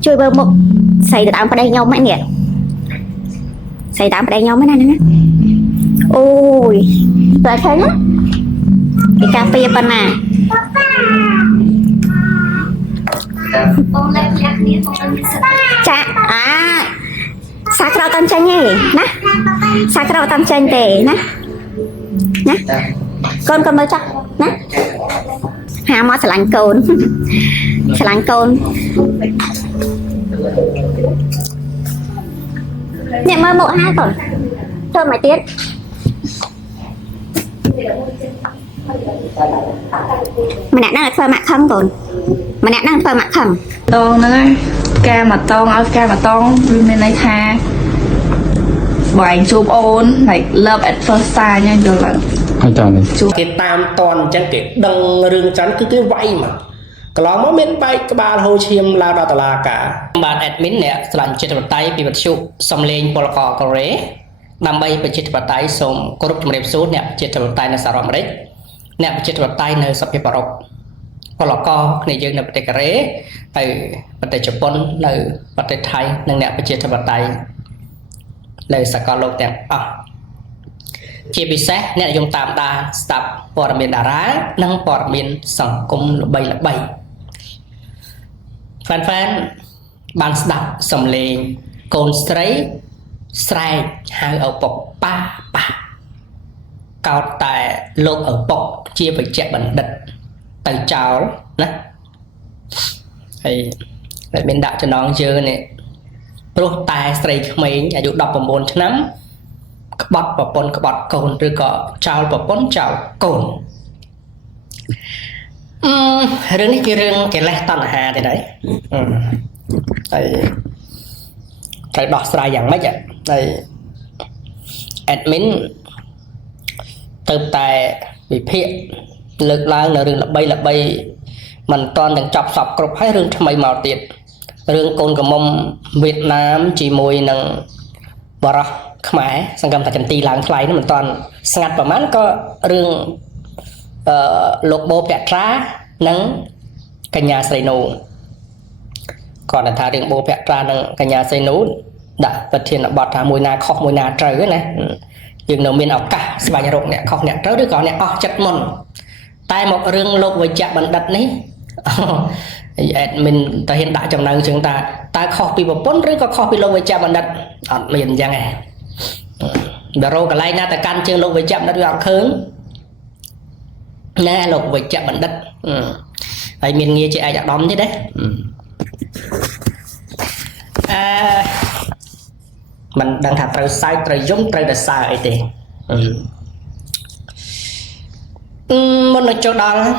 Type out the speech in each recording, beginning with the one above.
chui bơ một xài tạm vào đây nhau mấy nhỉ xài tạm vào đây nhau mấy này nữa ôi rồi thấy á cái cà phê bên này cha sakral tam chanh ấy nè sakral tam chanh tề nè nè con mới chắc nè hà mò sả lạnh cồn nè mơ bộ hai còn thôi mày tiết mà nè đang phơi mặt không còn mà nè đang phơi mặt không tông nữa ca mà tông áo ca mà tông bên này tha bài chụp ôn like love at first sight nha rồi là cái tam toàn chẳng cái đằng rừng chắn cứ cái vay mà cái lò mới miễn bay cái ba hồ chiêm lao đào tà la cả bạn admin nè làm chết vào tay bị vật chụp xong lên bỏ cỏ cỏ rễ làm bay bị chết vào tay xong có lúc trong đẹp số nè chết vào tay là sao rồi đấy nè chết vào tay nơi sắp bị bỏ rọc bỏ lọ co này dương là bị cái rễ từ bị chụp bón từ bị thay nâng nè bị chết vào tay lời sạc có lột đẹp chia bị xét nè dùng tạm đa stop bỏ miền đà rá nâng bỏ miền sòng cung là bay fan ban đạp sầm lên cồn stray hai ở bọc pa cao tại lột ở bọc chia với chẹt bẩn đật từ cháo nè thì lại bên đạo cho nó dơ này pro tài stray mấy nhà dụ đọc vào môn nắm bọt vào bồn bọt cồn rồi có cháo vào bồn cháo cồn rừng này kia rừng cái lẽ toàn là hà thế đấy phải đọc ra dạng mấy vậy đây admin từ tại bị phiệt lực lang là rừng là bay mình toàn đang chọc sọc cột hai rừng tham mấy màu tiệt rừng cồn của mông Việt Nam chỉ mùi nằng bờ rọ khmái sang cầm tại chân tì làng thay nó mình toàn ngặt vào mắt có rừng lục bộ bẹt ra nắng cả nhà xây nụ còn là thà riêng bộ bẹt ra nắng cả nhà xây nụ đã vật thiền là bọt ra mùi na khóc mùi na trời cái này dừng đầu miền ảo cả bài nhà rộng nè khóc nè trời đứa con nè chặt mòn tay một rừng lục với chạm bằng đất ní mình ta hiện đại trong năng chúng ta khóc bị một bốn rưỡi có khóc bị lục với chạm bằng đất miền giang này bà rô cả lai na ta can chương lục với chạm đất gạo khớn nè lục với chạm bằng đất ấy miền nghe chị ai dạo đóng thế đấy mình đang thả trời sai trời giống trời là sai ấy thì một lần chỗ đó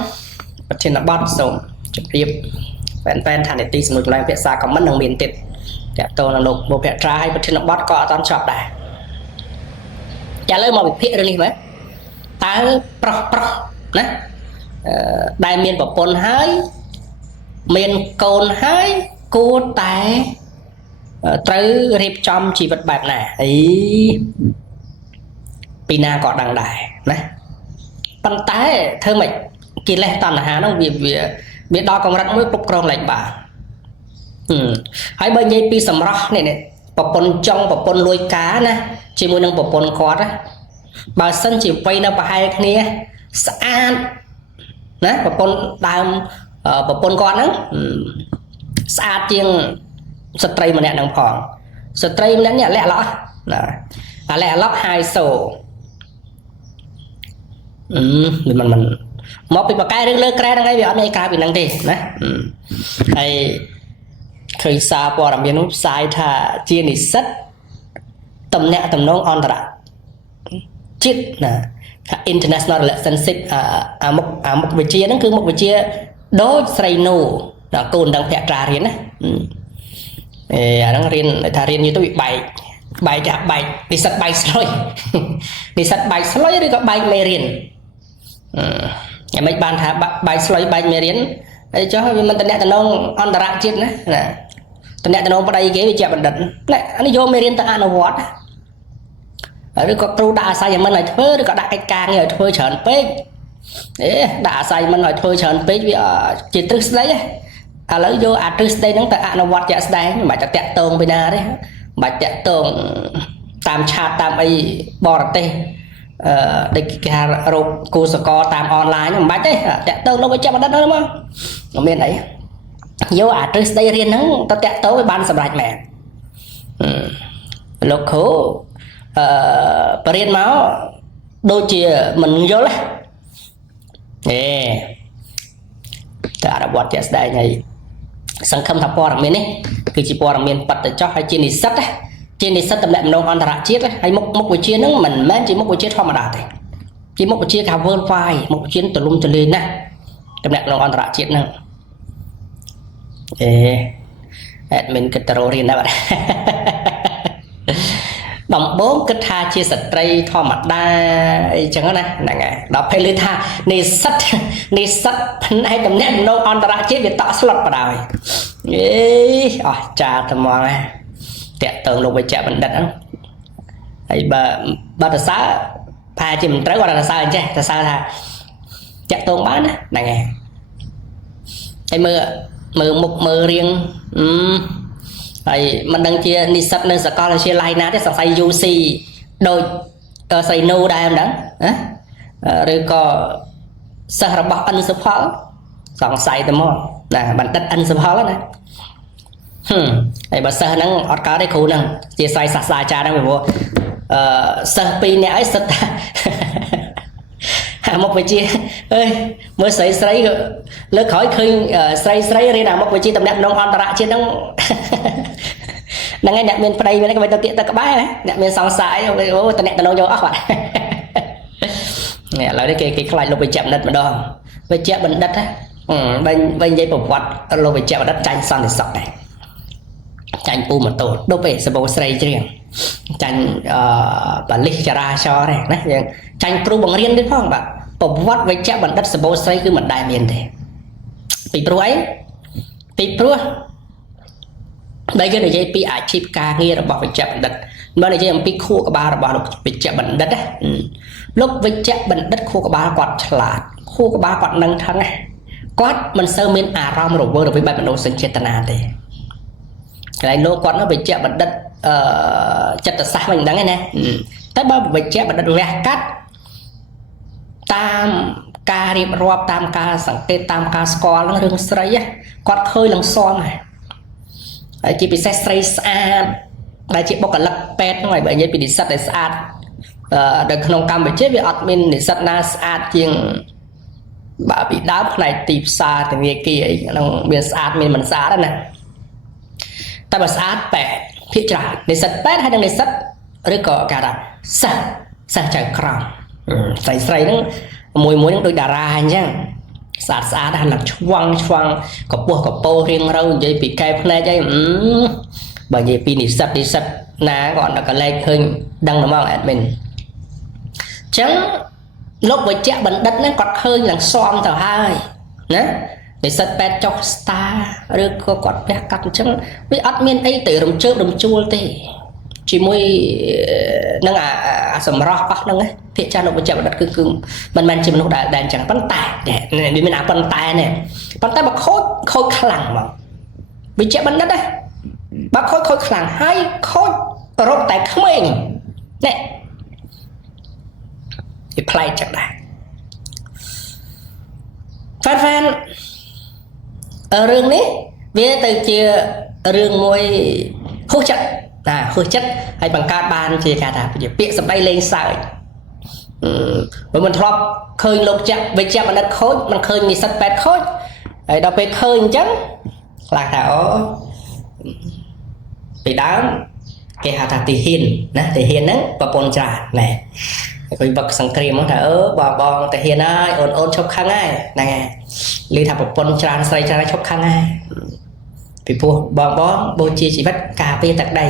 thì nó bắt sống trực tiếp fan thằng này tí xong rồi việc xa có mất năng miền tịt đẹp tôi là lục một việc trai và thì nó bắt có toàn chọc đài trả lời mà bị phía đi mấy ta pro nè đại miền bảo pôn hái miền cồn hái cô tài tới riêng trong chỉ vật bạc này ấy pina có đằng đài nè con tái thơ mệnh kỳ lệ toàn là hà nó vì đo con rắn mới phục con lạnh bà hãy bây giờ pi sầm róc này bảo pôn trong bảo pôn nuôi cá nè chỉ muốn nâng bảo pôn có đó bà sân chỉ quay nó bà hai kia sạn nè bảo pôn đam bảo pôn con đó sạn chiêng stray mà nè đang phòn stray mà nè lẹ lọ lẹ lọ hai sổ mình một bị cái rừng lơ cái đang ngay ở đây cái bị năng thì nè hay khởi xa qua làm biến sai thà chia nị sắt tầm nè tầm nông on ra chết nè international relationship một vị chia nó cứ một vị chia đối xây nô là cồn đang phẹt ra riêng á đang riêng thà riêng như tôi bị bài chả bài đi sắt bài sôi đi sắt bài sôi đi có bài mê riêng nhà mấy bàn thả bài sôi bài mê riêng cho mình tận nè tận nông on ra chết nè tận nè tận nông vào đây ghế bị chạm bẩn đất lại anh vô mê riêng ta ăn ở vót ឬក៏គ្រូដាក់អាស័យមិនឲ្យធ្វើឬក៏ដាក់កិច្ចការងារឲ្យធ្វើច្រើនពេកដាក់អាស័យមិនឲ្យធ្វើច្រើនពេកវាជាទ្រឹស្ដីឥឡូវយកអាទ្រឹស្ដីហ្នឹងទៅអនុវត្តជាក់ស្ដែងមិនបាច់តាក់ទងពីណាទេមិនបាច់តាក់ទងតាមឆាតតាមអីបរទេសដូចគេហៅរោគគូសកលតាមអនឡាញមិនបាច់ទេតាក់ទងលោកវិជ្ជាបណ្ឌិតហ្នឹងមកមានអីយកអាទ្រឹស្ដីរៀនហ្នឹងទៅតាក់ទងឲ្យបានសម្រេចមែនលោកគ្រូបរៀនមកដូចជាមិនយល់ទេតែអនុវត្តជាក់ស្ដែងហើយសង្ឃឹមថាព័ត៌មាននេះគឺជាព័ត៌មានប៉ັດទៅចោះហើយជានិស្សិតតំណែងអន្តរជាតិហើយមុខវិជ្ជាហ្នឹងមិនមែនជាមុខវិជ្ជាធម្មតាទេជាមុខវិជ្ជាថា worldwide មុខវិជ្ជាទូលំទូលាយណាស់តំណែងអន្តរជាតិហ្នឹងadmin គិតទៅរៀនដែរបាទដំបូងគិតថាជាស្ត្រីធម្មតាអីចឹងណាហ្នឹងហើយដល់ពេលឮថានិស្សិតផ្នែកតំណែងអន្តរជាតិវាតក់ស្លុតបដ ாய் អស់ចាត្មងណាតាក់ទងលោកវិជ្ជាបណ្ឌិតហ្នឹងហើយបើតសើផាជាមិនត្រូវគាត់តសើអញ្ចេះតសើថាតាក់ទងបានណាហ្នឹងហើយហើយមើលមុខមើលរៀងហើយមិនដឹងជានិស្សិតនៅសាកលវិទ្យាល័យណាទេសង្ស័យ UC ដូចស្រីនូដែរមិនដឹងណាឬក៏សិស្សរបស់អិនសុផលសង្ស័យទៅមកណាបណ្ឌិតអិនសុផលណាហើយបើសិស្សហ្នឹងអត់កើតទេគ្រូហ្នឹងជាស្រ័យសាស្ត្រាចារ្យហ្នឹងព្រោះសិស្ស2នាក់អីសិតថាអាមុខវិជ្ជាអើយមើលស្រីលើក្រោយឃើញស្រីរៀនអាមុខវិជ្ជាតំណែងអន្តរជាតិហ្នឹងហ្នឹងឯងអ្នកមានប្តីមានក៏ទៅទៀតទៅក្បែរអ្នកមានសង្ស័យអូតំណែងយកអស់បាទឥឡូវនេះគេខ្លាចលោកវិជ្ជាបណ្ឌិតម្ដងវិជ្ជាបណ្ឌិតវិញនិយាយប្រវត្តិលោកវិជ្ជាបណ្ឌិតចាញ់សន្តិសុខដែរចាញ់ពូម៉ូតូដូចពេលសបោស្រីច្រៀងចាញ់បលិសចរាចរណ៍ណាយើងចាញ់គ្រូបង្រៀនទៀតផងបាទប្រវត្តិវិជ្ជាបណ្ឌិតសបោស្រីគឺមិនដែលមានទេពីព្រោះអីពីព្រោះបើយើងនិយាយពីអាជីពការងាររបស់វិជ្ជាបណ្ឌិតបើនិយាយអំពីខួរក្បាលរបស់លោកវិជ្ជាបណ្ឌិតលោកវិជ្ជាបណ្ឌិតខួរក្បាលគាត់ឆ្លាតខួរក្បាលគាត់នឹងថឹងគាត់មិនសូវមានអារម្មណ៍រវើរវាយបែបមនោសញ្ចេតនាទេកន្លែងលោកគាត់វិជ្ជាបណ្ឌិតចិត្តសាស្ត្រមិនដឹងទេណាតែបើវិជ្ជាបណ្ឌិតវះកាត់តាមការរៀបរាប់តាមការសង្កេតតាមការស្គាល់រឿងស្រីគាត់ឃើញឡើងសមហើយជាពិសេសស្រីស្អាតដែលជាបុគ្គលិកពេទ្យហ្នឹងហើយបើនិយាយពីនិស្សិតដែលស្អាតនៅក្នុងកម្ពុជាវាអត់មាននិស្សិតណាស្អាតជាងបើពីដើមផ្នែកទីផ្សារធនាគារអីហ្នឹងមានស្អាតមានមិនស្អាតណាតែបើស្អាតពេទ្យភាគច្រើននិស្សិតពេទ្យហើយនិងនិស្សិតឬក៏គេថាសិស្សចៅក្រមស្រីហ្នឹងមួយហ្នឹងដូចតារាអញ្ចឹងស្អាតហើយឡើងឆ្វង់កពស់កពោរៀងរៅនិយាយពីកែភ្នែកអីបើនិយាយពីនិស្សិតណាគាត់ដល់កលែងឃើញដឹងហ្មង admin អញ្ចឹងលោកវិជ្ជាបណ្ឌិតហ្នឹងគាត់ឃើញឡើងសមទៅហើយណានិស្សិតពេទ្យចុះ star ឬក៏គាត់ផ្ទះកាត់អញ្ចឹងវាអត់មានអីទៅរំជើបរំជួលទេជាមួយនឹងអាសម្រស់អស់ហ្នឹងភាគច្រើនលោកវិជ្ជាបណ្ឌិតគឺមិនមែនជាមនុស្សដែលអញ្ចឹងប៉ុន្តែវាមានអាប៉ុន្តែនេះប៉ុន្តែបើខូចខ្លាំងហ្មងវិជ្ជាបណ្ឌិតបើខូចខ្លាំងហើយខូចរកតែក្មេងនេះវាប្លែកចឹងដែរហ្វែនរឿងនេះវាទៅជារឿងមួយហួសចិត្តហួសចិត្តហើយបង្កើតបានជាគេថាជាពាក្យសម្ដីលេងសើចបើមិនធ្លាប់ឃើញលោកវិជ្ជាបណ្ឌិតខូចមិនឃើញនិស្សិតពេទ្យខូចហើយដល់ពេលឃើញអញ្ចឹងខ្លាចថាអូពីដើមគេហៅថាទីហ៊ានណាទីហ៊ានហ្នឹងប្រពន្ធច្រើនណែគាត់វឹកសង្គ្រាមហ្នឹងថាបងតាហ៊ានហើយអូនឈប់ខឹងហើយហ្នឹងហើយឮថាប្រពន្ធច្រើនស្រីច្រើនឈប់ខឹងហើយពីព្រោះបងបូជាជីវិតការពារទឹកដី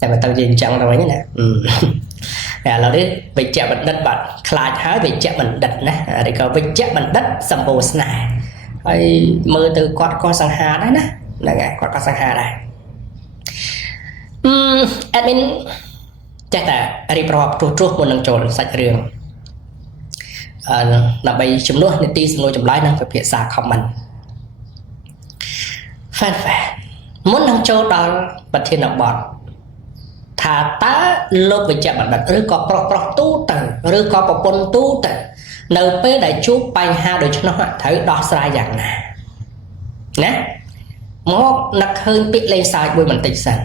តែបើទៅនិយាយអញ្ចឹងទៅវិញណាឥឡូវនេះវិជ្ជាបណ្ឌិតបាត់ខ្លាចហើយវិជ្ជាបណ្ឌិតណាឬក៏វិជ្ជាបណ្ឌិតសម្បូរស្នេហ៍ហើយមើលទៅគាត់ក៏សង្ហាដែរណាហ្នឹងហើយគាត់ក៏សង្ហាដែរadmin ចេះតែរៀបរាប់ត្រួសមុននឹងចូលសាច់រឿងដើម្បីជំនួសនីតិសំណួរចម្លើយនិងវិភាសា comment ហ្វែនមុននឹងចូលដល់ប្រធានបទថាតើលោកវិជ្ជបណ្ឌិតឬក៏ប្រុសទូទៅឬក៏ប្រពន្ធទូទៅនៅពេលដែលជួបបញ្ហាដូចនោះត្រូវដោះស្រាយយ៉ាងណាណាមកនឹកឃើញពាក្យលេងសើចមួយបន្តិចសិន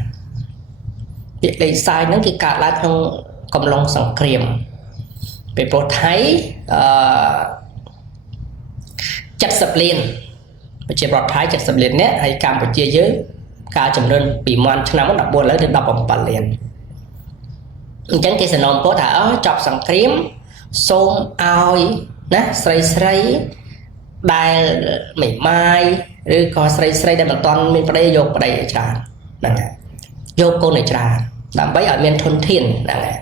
ពាក្យលេងសើចហ្នឹងគេកើតឡើងក្នុងកំឡុងសង្គ្រាមពេលព្រោះថៃ70 លានប្រជាប្រដ្ឋថៃ70 លាននាក់ហើយកម្ពុជាយើងការចំនួនពីមុនឆ្នាំ14លើទៅ17 លានអញ្ចឹងគេសំណូមពរថាចប់សង្គ្រាមសូមឲ្យណាស្រីដែលមិនម៉ាយឬក៏ស្រីដែលមិនទាន់មានប្តីយកប្តីឲ្យច្រើនហ្នឹងហើយយកកូនឲ្យច្រើនដើម្បីឲ្យមានធនធានហ្នឹងហើយ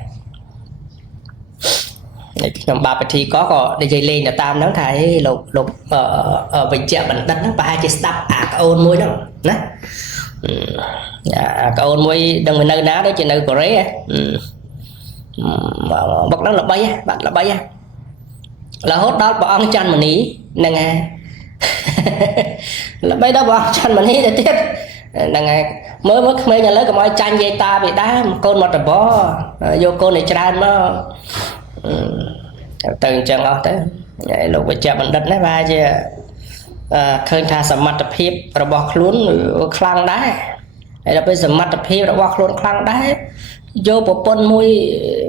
ខ្ញុំបាពិធីក៏និយាយលេងទៅតាមហ្នឹងថាលោកវិជ្ជបណ្ឌិតហ្នឹងប្រហែលជាស្ដាប់អាក្អូនមួយហ្នឹងណាអាក្អូនមួយដឹងនៅណាដូចជានៅកូរ៉េបុកហ្នឹងល្បីបាត់ល្បីរហូតដល់ព្រះអង្គច័ន្ទមនីហ្នឹងហើយល្បីដល់ព្រះអង្គច័ន្ទមនីទៅទៀតហ្នឹងហើយមើលក្មេងឥឡូវកុំឲ្យចាញ់យាយតាពីដើមកូនមកតបយកកូនឲ្យច្រើនមកទៅអញ្ចឹងអស់ទៅលោកវិជ្ជបណ្ឌិតណាប្រហែលជាឃើញថាសមត្ថភាពរបស់ខ្លួនខ្លាំងដែរហើយដល់ពេលសមត្ថភាពរបស់ខ្លួនខ្លាំងដែរយកប្រពន្ធមួយ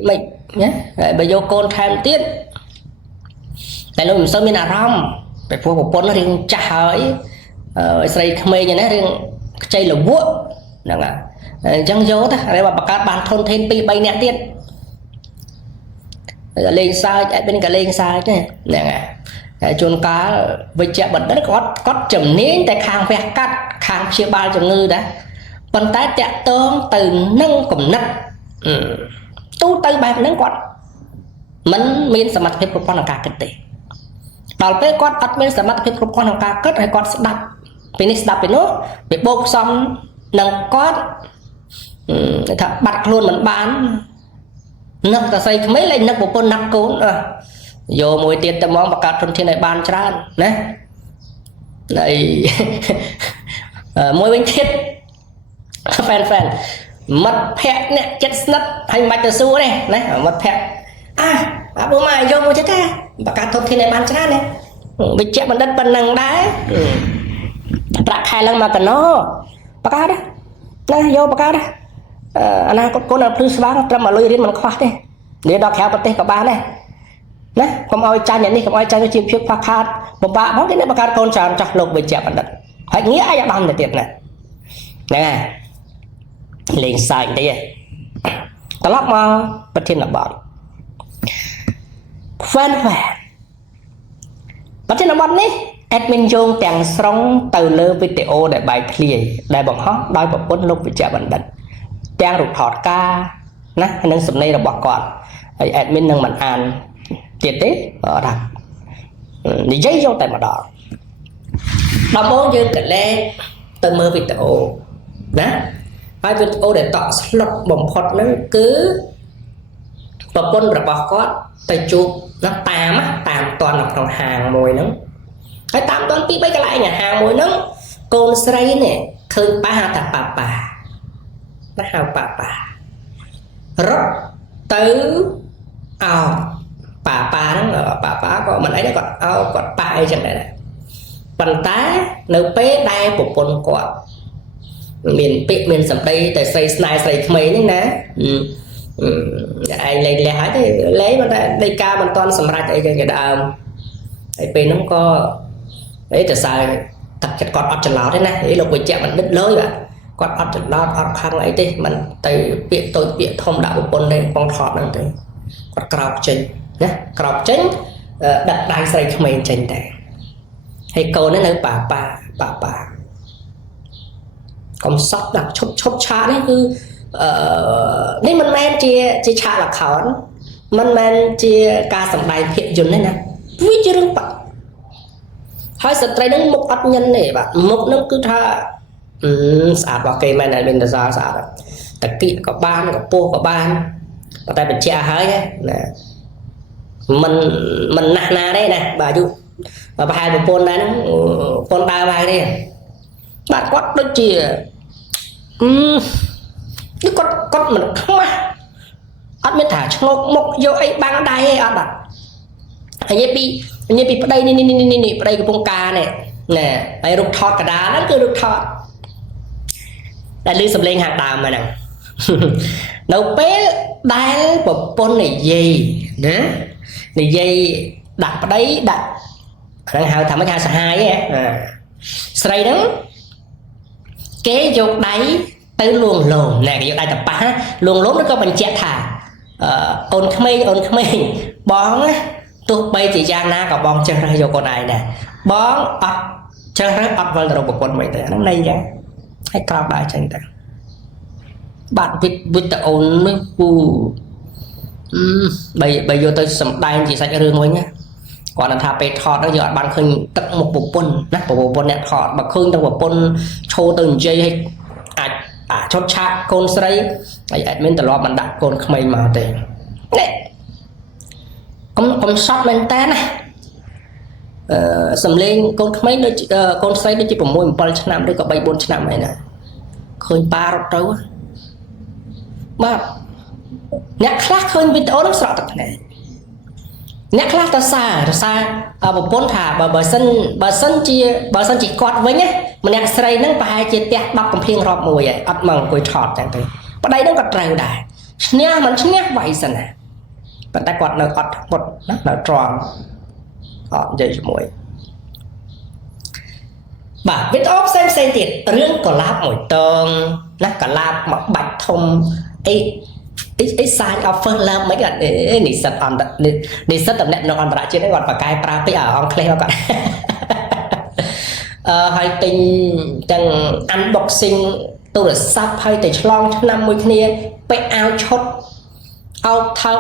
មិនណាហើយបើយកកូនថែមទៀតតែលោកមិនសូវមានអារម្មណ៍ពីព្រោះប្រពន្ធរៀងចាស់ហើយស្រីក្មេងណារៀងខ្ចីលវក់ហ្នឹងហើយអញ្ចឹងយកទៅហើយបើបង្កើតបានធនធាន 2-3 នាក់ទៀតលេងសើចអត់មានក៏លេងសើចទេហ្នឹងហើយជួនកាលវិជ្ជបណ្ឌិតគាត់ជំនាញតែខាងវះកាត់ខាងព្យាបាលជំងឺដែរប៉ុន្តែតាក់ទងទៅនឹងគំនិតទូទៅបែបហ្នឹងគាត់មិនមានសមត្ថភាពគ្រប់គ្រាន់ក្នុងការគិតទេដល់ពេលគាត់អត់មានសមត្ថភាពគ្រប់គ្រាន់ក្នុងការគិតហើយគាត់ស្ដាប់ពីនេះស្ដាប់ពីនោះវាបូកផ្សំនឹងគាត់ថាបាត់ខ្លួនមិនបាននឹកតែស្រីក្មេងលេងនឹកប្រពន្ធណាត់កូនយកមួយទៀតទៅមកបង្កើតធនធានឲ្យបានច្រើនណាហើយមួយវិញទៀតហ្វែនមិត្តភក្តិអ្នកចិត្តស្និទ្ធហើយមិនបាច់ទៅសួរទេណាមិត្តភក្តិអាបងមកយកមួយទៀតទេបង្កើតធនធានឲ្យបានច្រើនណាវិជ្ជបណ្ឌិតប៉ុណ្ណឹងដែរប្រាក់ខែឡើងមកកណោបង្កើតណាយកបង្កើតអនាគតកូនឲ្យភ្លឺស្វាងត្រឹមឲ្យលុយរៀនមិនខ្វះទេនិយាយដល់ក្រៅប្រទេសក៏បានដែរណាកុំឲ្យចាញ់នេះកុំឲ្យចាញ់ជីវភាពខ្វះខាតពិបាកមកគេបង្កើតកូនច្រើនចាស់លោកវិជ្ជបណ្ឌិតហើយងារអាយដាមទៅទៀតណាហ្នឹងហើយលេងសើចតិចត្រឡប់មកប្រធានបទហ្វែនប្រធានបទនេះ admin យោងទាំងស្រុងទៅលើវីដេអូដែលបែកធ្លាយដែលបង្ហោះដោយប្រពន្ធលោកវិជ្ជបណ្ឌិតទាំងរូបថតការណានិងសំណេររបស់គាត់ហើយ admin នឹងមិនអានទៀតទេថានិយាយយកតែម្ដងដំបូងយើងកលែងទៅមើលវីដេអូណាហើយវីដេអូដែលតក់ស្លុតបំផុតហ្នឹងគឺប្រពន្ធរបស់គាត់ទៅជួបណាតាមតន់នៅក្នុងហាងមួយហ្នឹងហើយតាមតន់ 2-3 កន្លែងហាងមួយហ្នឹងកូនស្រីនេះឃើញប៉ាហៅថាប៉ាណាហៅប៉ារត់ទៅអោប៉ាហ្នឹងប៉ាក៏មិនអីដែរគាត់អោគាត់ប៉ាអីចឹងដែរប៉ុន្តែនៅពេលដែលប្រពន្ធគាត់មានពាក្យមានសម្ដីតែស្រីស្នេហ៍ស្រីក្មេងហ្នឹងណាឯងលេងលះហើយទេលេងមិនតែដីកាមិនតាន់សម្រេចអីគេដើមហើយពេលហ្នឹងក៏អីទៅសើទឹកចិត្តគាត់អត់ច្រឡោតទេណាលោកវិជ្ជបណ្ឌិតលុយគាត់អត់ច្រឡោតអត់ខឹងអីទេមិនទៅពាក្យតូចពាក្យធំដាក់ប្រពន្ធទេបងថតហ្នឹងទេគាត់ក្រោកចេញណាក្រោកចេញដាក់ដៃស្រីក្មេងចេញតែហើយកូននេះនៅប៉ាកំសត់ដាក់ឈប់ឆាកនេះគឺនេះមិនមែនជាឆាកល្ខោនមិនមែនជាការសម្ដែងភាពយន្តទេណាវាជារឿងបាក់ហើយស្ត្រីនឹងមុខអត់ញិនទេបាទមុខនឹងគឺថាស្អាតរបស់គេមែនតែមានតសារស្អាតតាគៀកក៏បានកពស់ក៏បាន តែបញ្ជាក់ហើយណាមិនណាស់ណាទេណាបាទយុប្រហែលប្រពន្ធដែរហ្នឹងប្រពន្ធដើរហើយទេបាទគាត់ដូចជាគាត់មិនខ្មាស់អត់មានថាឆ្ងោកមុខយកអីបាំងដៃទេអត់បាទនិយាយពីប្តីនេះប្តីកំពុងការនេះណែហើយរូបថតកដាលហ្នឹងគឺរូបថតដែលឮសំឡេងហាក់ដើមហ្នឹងនៅពេលដែលប្រពន្ធនិយាយណានិយាយដាក់ប្តីដាក់ហ្នឹងហៅថាមិនហៅសាហាយទេស្រីហ្នឹងគេយកដៃទៅលួងលោមណែគេយកដៃទៅប៉ះលួងលោមឬក៏បញ្ជាក់ថាអូនក្មេងបងណាទោះបីជាយ៉ាងណាក៏បងចេះរើសយកកូនឯងដែរបងអត់ចេះរើសអត់វិលទៅរកប្រពន្ធមិនទេហ្នឹងន័យចឹងហើយក្រោបដែរចឹងទៅបាទវីដេអូនេះពូបើយកទៅសម្ដែងជាសាច់រឿងវិញណាគាត់ថាពេលថតទៅយកអត់បានឃើញទឹកមុខប្រពន្ធណាប្រពន្ធអ្នកថតបើឃើញទៅប្រពន្ធឈោទៅនិយាយឲ្យអាចឈុតឆាកកូនស្រីហើយអត់មានត្រឡប់មិនដាក់កូនក្មេងមកទេនេះកុំសត់មែនតើណាសំលេងកូនក្មេងដូចកូនស្រីដូចជា6 7ឆ្នាំឬក៏3 4ឆ្នាំហើយណាឃើញប៉ារត់ទៅបាទអ្នកខ្លះឃើញវីដេអូនោះស្រក់ទឹកភ្នែកអ្នកខ្លះទៅសារប្រពន្ធថាបើសិនជាគាត់វិញណាម្នាក់ស្រីហ្នឹងប្រហែលជាផ្ទះ10កំភ្លៀងរាប់មួយហើយអត់មកអង្គុយថតចឹងទេប្តីហ្នឹងក៏ត្រូវដែរឈ្នះមិនឈ្នះវាយសិនណាប៉ុន្តែគាត់នៅអត់មុតណានៅត្រង់អត់និយាយជាមួយបាទវីដេអូផ្សេងទៀតរឿងកឡាបមួយតងណាកឡាបមកបាច់ធំអី sign of first love មិនគាត់និស្សិតតំណែងអន្តរជាតិគាត់បកកែប្រើពាក្យអង់គ្លេសគាត់ហើយទិញទាំង unboxing ទូរស័ព្ទហើយទៅឆ្លងឆ្នាំមួយគ្នាពាក់អាវឈុតអោបថើប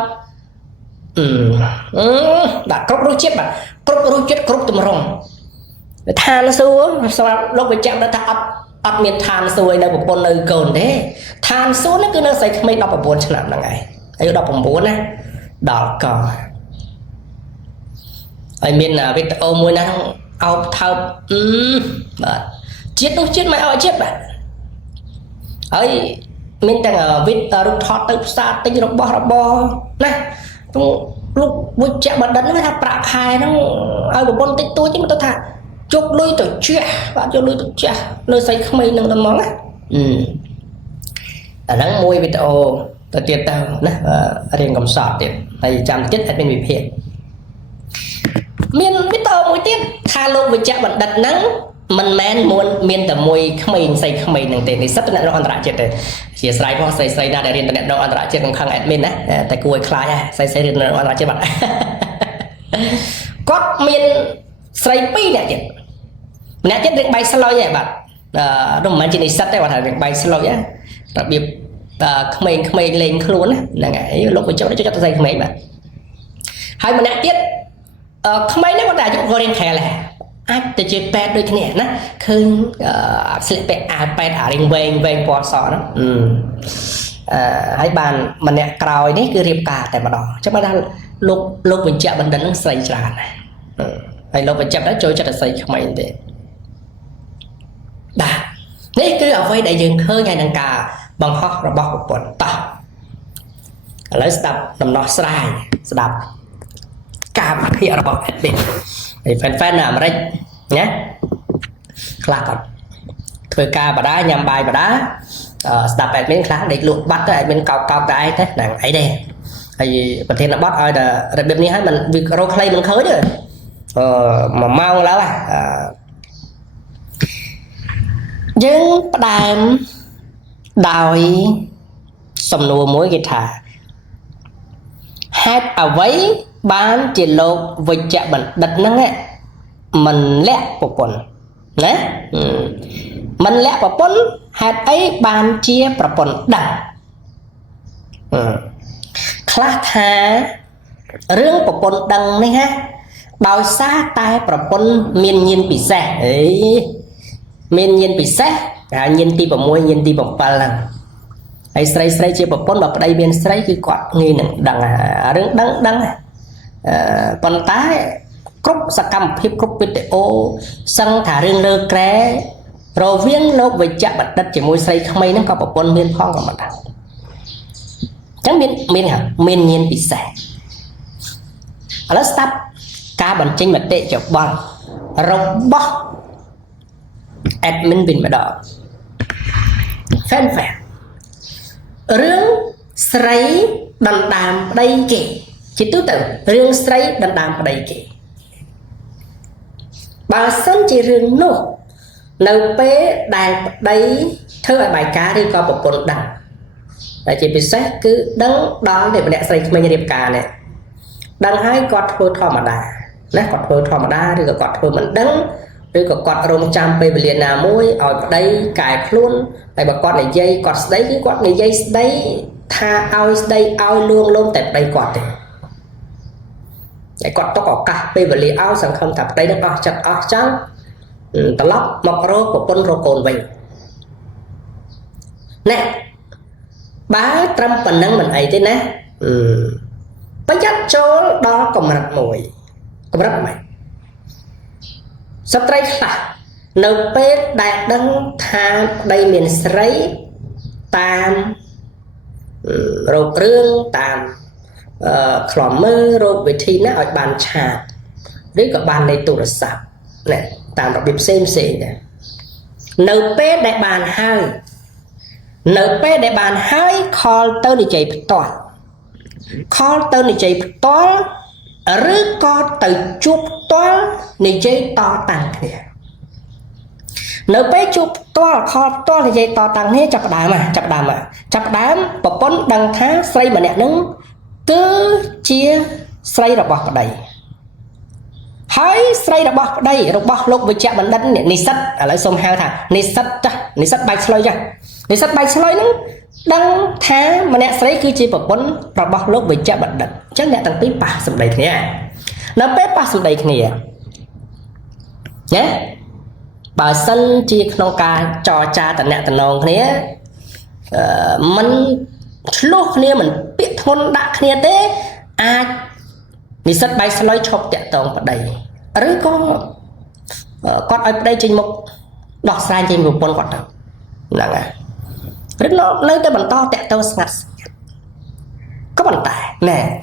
បាទគ្រប់រសជាតិបាទគ្រប់រសជាតិគ្រប់ទម្រង់ឋានសួគ៌សម្រាប់លោកបញ្ជាក់ថាអត់មានឋានសួគ៌នៅប្រពន្ធនៅកូនទេឋានសួគ៌នោះគឺនៅស្រីក្មេង19ឆ្នាំហ្នឹងឯងអាយុ19ណាដល់កហើយមានវីដេអូមួយណាអោបថើបបាទជាតិនោះជាតិមិនអោជាតិបាទហើយមានទាំងវីដេអូរូបថតទៅផ្សារទិញរបស់របរណាលោកវិជ្ជបណ្ឌិតហ្នឹងថាប្រាក់ខែហ្នឹងឲ្យប្រពន្ធតិចតួចមិនទៅថាជុកលុយទៅជះបាទជុកលុយទៅជះលើស្រីក្មេងនឹងដល់ហ្មងណាអាហ្នឹងមួយវីដេអូទៅទៀតទៅណារៀងកំសត់ទៀតហើយចាំទៀតអត់មានវិភាគមានវីដេអូមួយទៀតថាលោកវិជ្ជបណ្ឌិតហ្នឹងមិនមែនមានតែមួយក្មេងស្រីក្មេងហ្នឹងទេនិស្សិតតំណែងអន្តរជាតិទេជាស្រ័យផងស្រីណាដែលរៀនតំណែងអន្តរជាតិក្នុងខាង admin ណាតែគួរឲ្យខ្លាចហើយស្រីរៀនតំណែងអន្តរជាតិបាត់គាត់មានស្រី2នាក់ទៀតម្នាក់ទៀតរៀងបែកស្លុយហ៎បាទនោះមិនមែនជានិស្សិតទេគាត់ថារៀងបែកស្លុយរបៀបក្មេងលេងខ្លួនហ្នឹងហើយលោកបញ្ចុះចូលចិត្តស្រីក្មេងបាទហើយម្នាក់ទៀតក្មេងហ្នឹងគាត់តែអាយុក៏រៀងក្រែលដែរអាចទៅជាប៉ែតដូចគ្នាណាឃើញស្លៀកពាក់អាវប៉ែតអារៀងវែងពណ៌សហ្នឹងហើយបានម្នាក់ក្រោយនេះគឺរៀបការតែម្ដងអញ្ចឹងបានថាលោកបញ្ជាក់បណ្ឌិតហ្នឹងស្រីច្រើនណាស់ហើយលោកបញ្ជាក់ទៅចូលចិត្តស្រីក្មេងទេបាទនេះគឺអ្វីដែលយើងឃើញហើយនឹងការបង្ហោះរបស់ប្រពន្ធតោះឥឡូវស្ដាប់ដំណោះស្រាយស្ដាប់ការវិភាគរបស់ admin ហើយ fan នៅអាមេរិកណាខ្លះគាត់ធ្វើការបដាញ៉ាំបាយបដាស្ដាប់ admin ខ្លះដេកលក់បាត់ទៅ admin កោកតែឯងទេហ្នឹងអីទេហើយប្រធានបទឲ្យតែរបៀបនេះហើយមិនវារកខ្លីមិនឃើញទេ1ម៉ោងឡើយយើងផ្ដើមដោយសំណួរមួយគេថាហេតុអ្វីបានជាលោកវិជ្ជបណ្ឌិតហ្នឹងមិនលាក់ប្រពន្ធណាមិនលាក់ប្រពន្ធហេតុអីបានជាប្រពន្ធដឹងខ្លះថារឿងប្រពន្ធដឹងនេះណាដោយសារតែប្រពន្ធមានញាណពិសេសមានញាណពិសេសគេហៅញាណទី6ញាណទី7ហ្នឹង ហើយស្រីជាប្រពន្ធបើប្តីមានស្រីគឺគាត់ងាយនឹងដឹងរឿងដឹងប៉ុន្តែគ្រប់សកម្មភាពគ្រប់វីដេអូសឹងថារឿងលើក្រែរវាងលោកវិជ្ជបណ្ឌិតជាមួយស្រីក្មេងហ្នឹងក៏ប្រពន្ធមានផងក៏មិនដែរអញ្ចឹងមានញៀនពិសេសឥឡូវស្ដាប់ការបញ្ចេញមតិយោបល់របស់ admin វិញម្ដង fan រឿងស្រីដណ្ដើមប្តីគេជាទូទៅរឿងស្រីដណ្ដើមប្តីគេបើសិនជារឿងនោះនៅពេលដែលប្តីធ្វើឲ្យបាយការឬក៏ប្រពន្ធដឹងតែជាពិសេសគឺដឹងដល់តែម្នាក់ស្រីក្មេងរៀបការនេះដឹងហើយគាត់ធ្វើធម្មតាណាគាត់ធ្វើធម្មតាឬក៏គាត់ធ្វើមិនដឹងឬក៏គាត់រងចាំពេលវេលាណាមួយឲ្យប្តីកែខ្លួនតែបើគាត់និយាយគាត់ស្ដីគឺគាត់និយាយស្ដីថាឲ្យស្ដីឲ្យលួងលោមតែប្តីគាត់ទេតែគាត់ទុកឱកាសពេលវេលាឲ្យសង្ឃឹមថាប្តីនឹងអស់ចិត្តអស់ចង់ត្រឡប់មករកប្រពន្ធរកកូនវិញណែបើត្រឹមប៉ុណ្ណឹងមិនអីទេណាប្រយ័ត្នចូលដល់កម្រិតមួយកម្រិតម៉េចស្ត្រីខ្លះនៅពេលដែលដឹងថាប្តីមានស្រីតាមរោគរឿងតាមខ្លំមើលរោគវិធីណាឲ្យបានឆាតឬក៏បានលេខទូរស័ព្ទណែតាមរបៀបផ្សេងដែរនៅពេលដែលបានហើយខលទៅនិយាយផ្ទាល់ឬក៏ទៅជួបផ្ទាល់និយាយតតាំងគ្នានៅពេលជួបផ្ទាល់ខលផ្ទាល់និយាយតតាំងគ្នាចាប់ដើមប្រពន្ធដឹងថាស្រីម្នាក់ហ្នឹងគឺជាស្រីរបស់ប្តីហើយស្រីរបស់ប្តីរបស់លោកវិជ្ជបណ្ឌិតនិស្សិតឥឡូវសូមហៅថានិស្សិតបាយឆ្លុយហ្នឹងដឹងថាម្នាក់ស្រីគឺជាប្រពន្ធរបស់លោកវិជ្ជបណ្ឌិតអញ្ចឹងអ្នកទាំងពីរប៉ះសម្ដីគ្នានៅពេលប៉ះសម្ដីគ្នាណាបើសិនជាក្នុងការចរចាតំណគ្នាមិនឆ្លោះគ្នាមិនពាក្យធ្ងន់ដាក់គ្នាទេអាចនិស្សិតបាយឆ្លុយឈប់តាក់ទងប្តីឬក៏គាត់ឲ្យប្តីចេញមុខដោះស្រាយចេញប្រពន្ធគាត់ទៅហ្នឹងហើយឬនៅតែបន្តតាក់ទងស្ងាត់ក៏ប៉ុន្តែ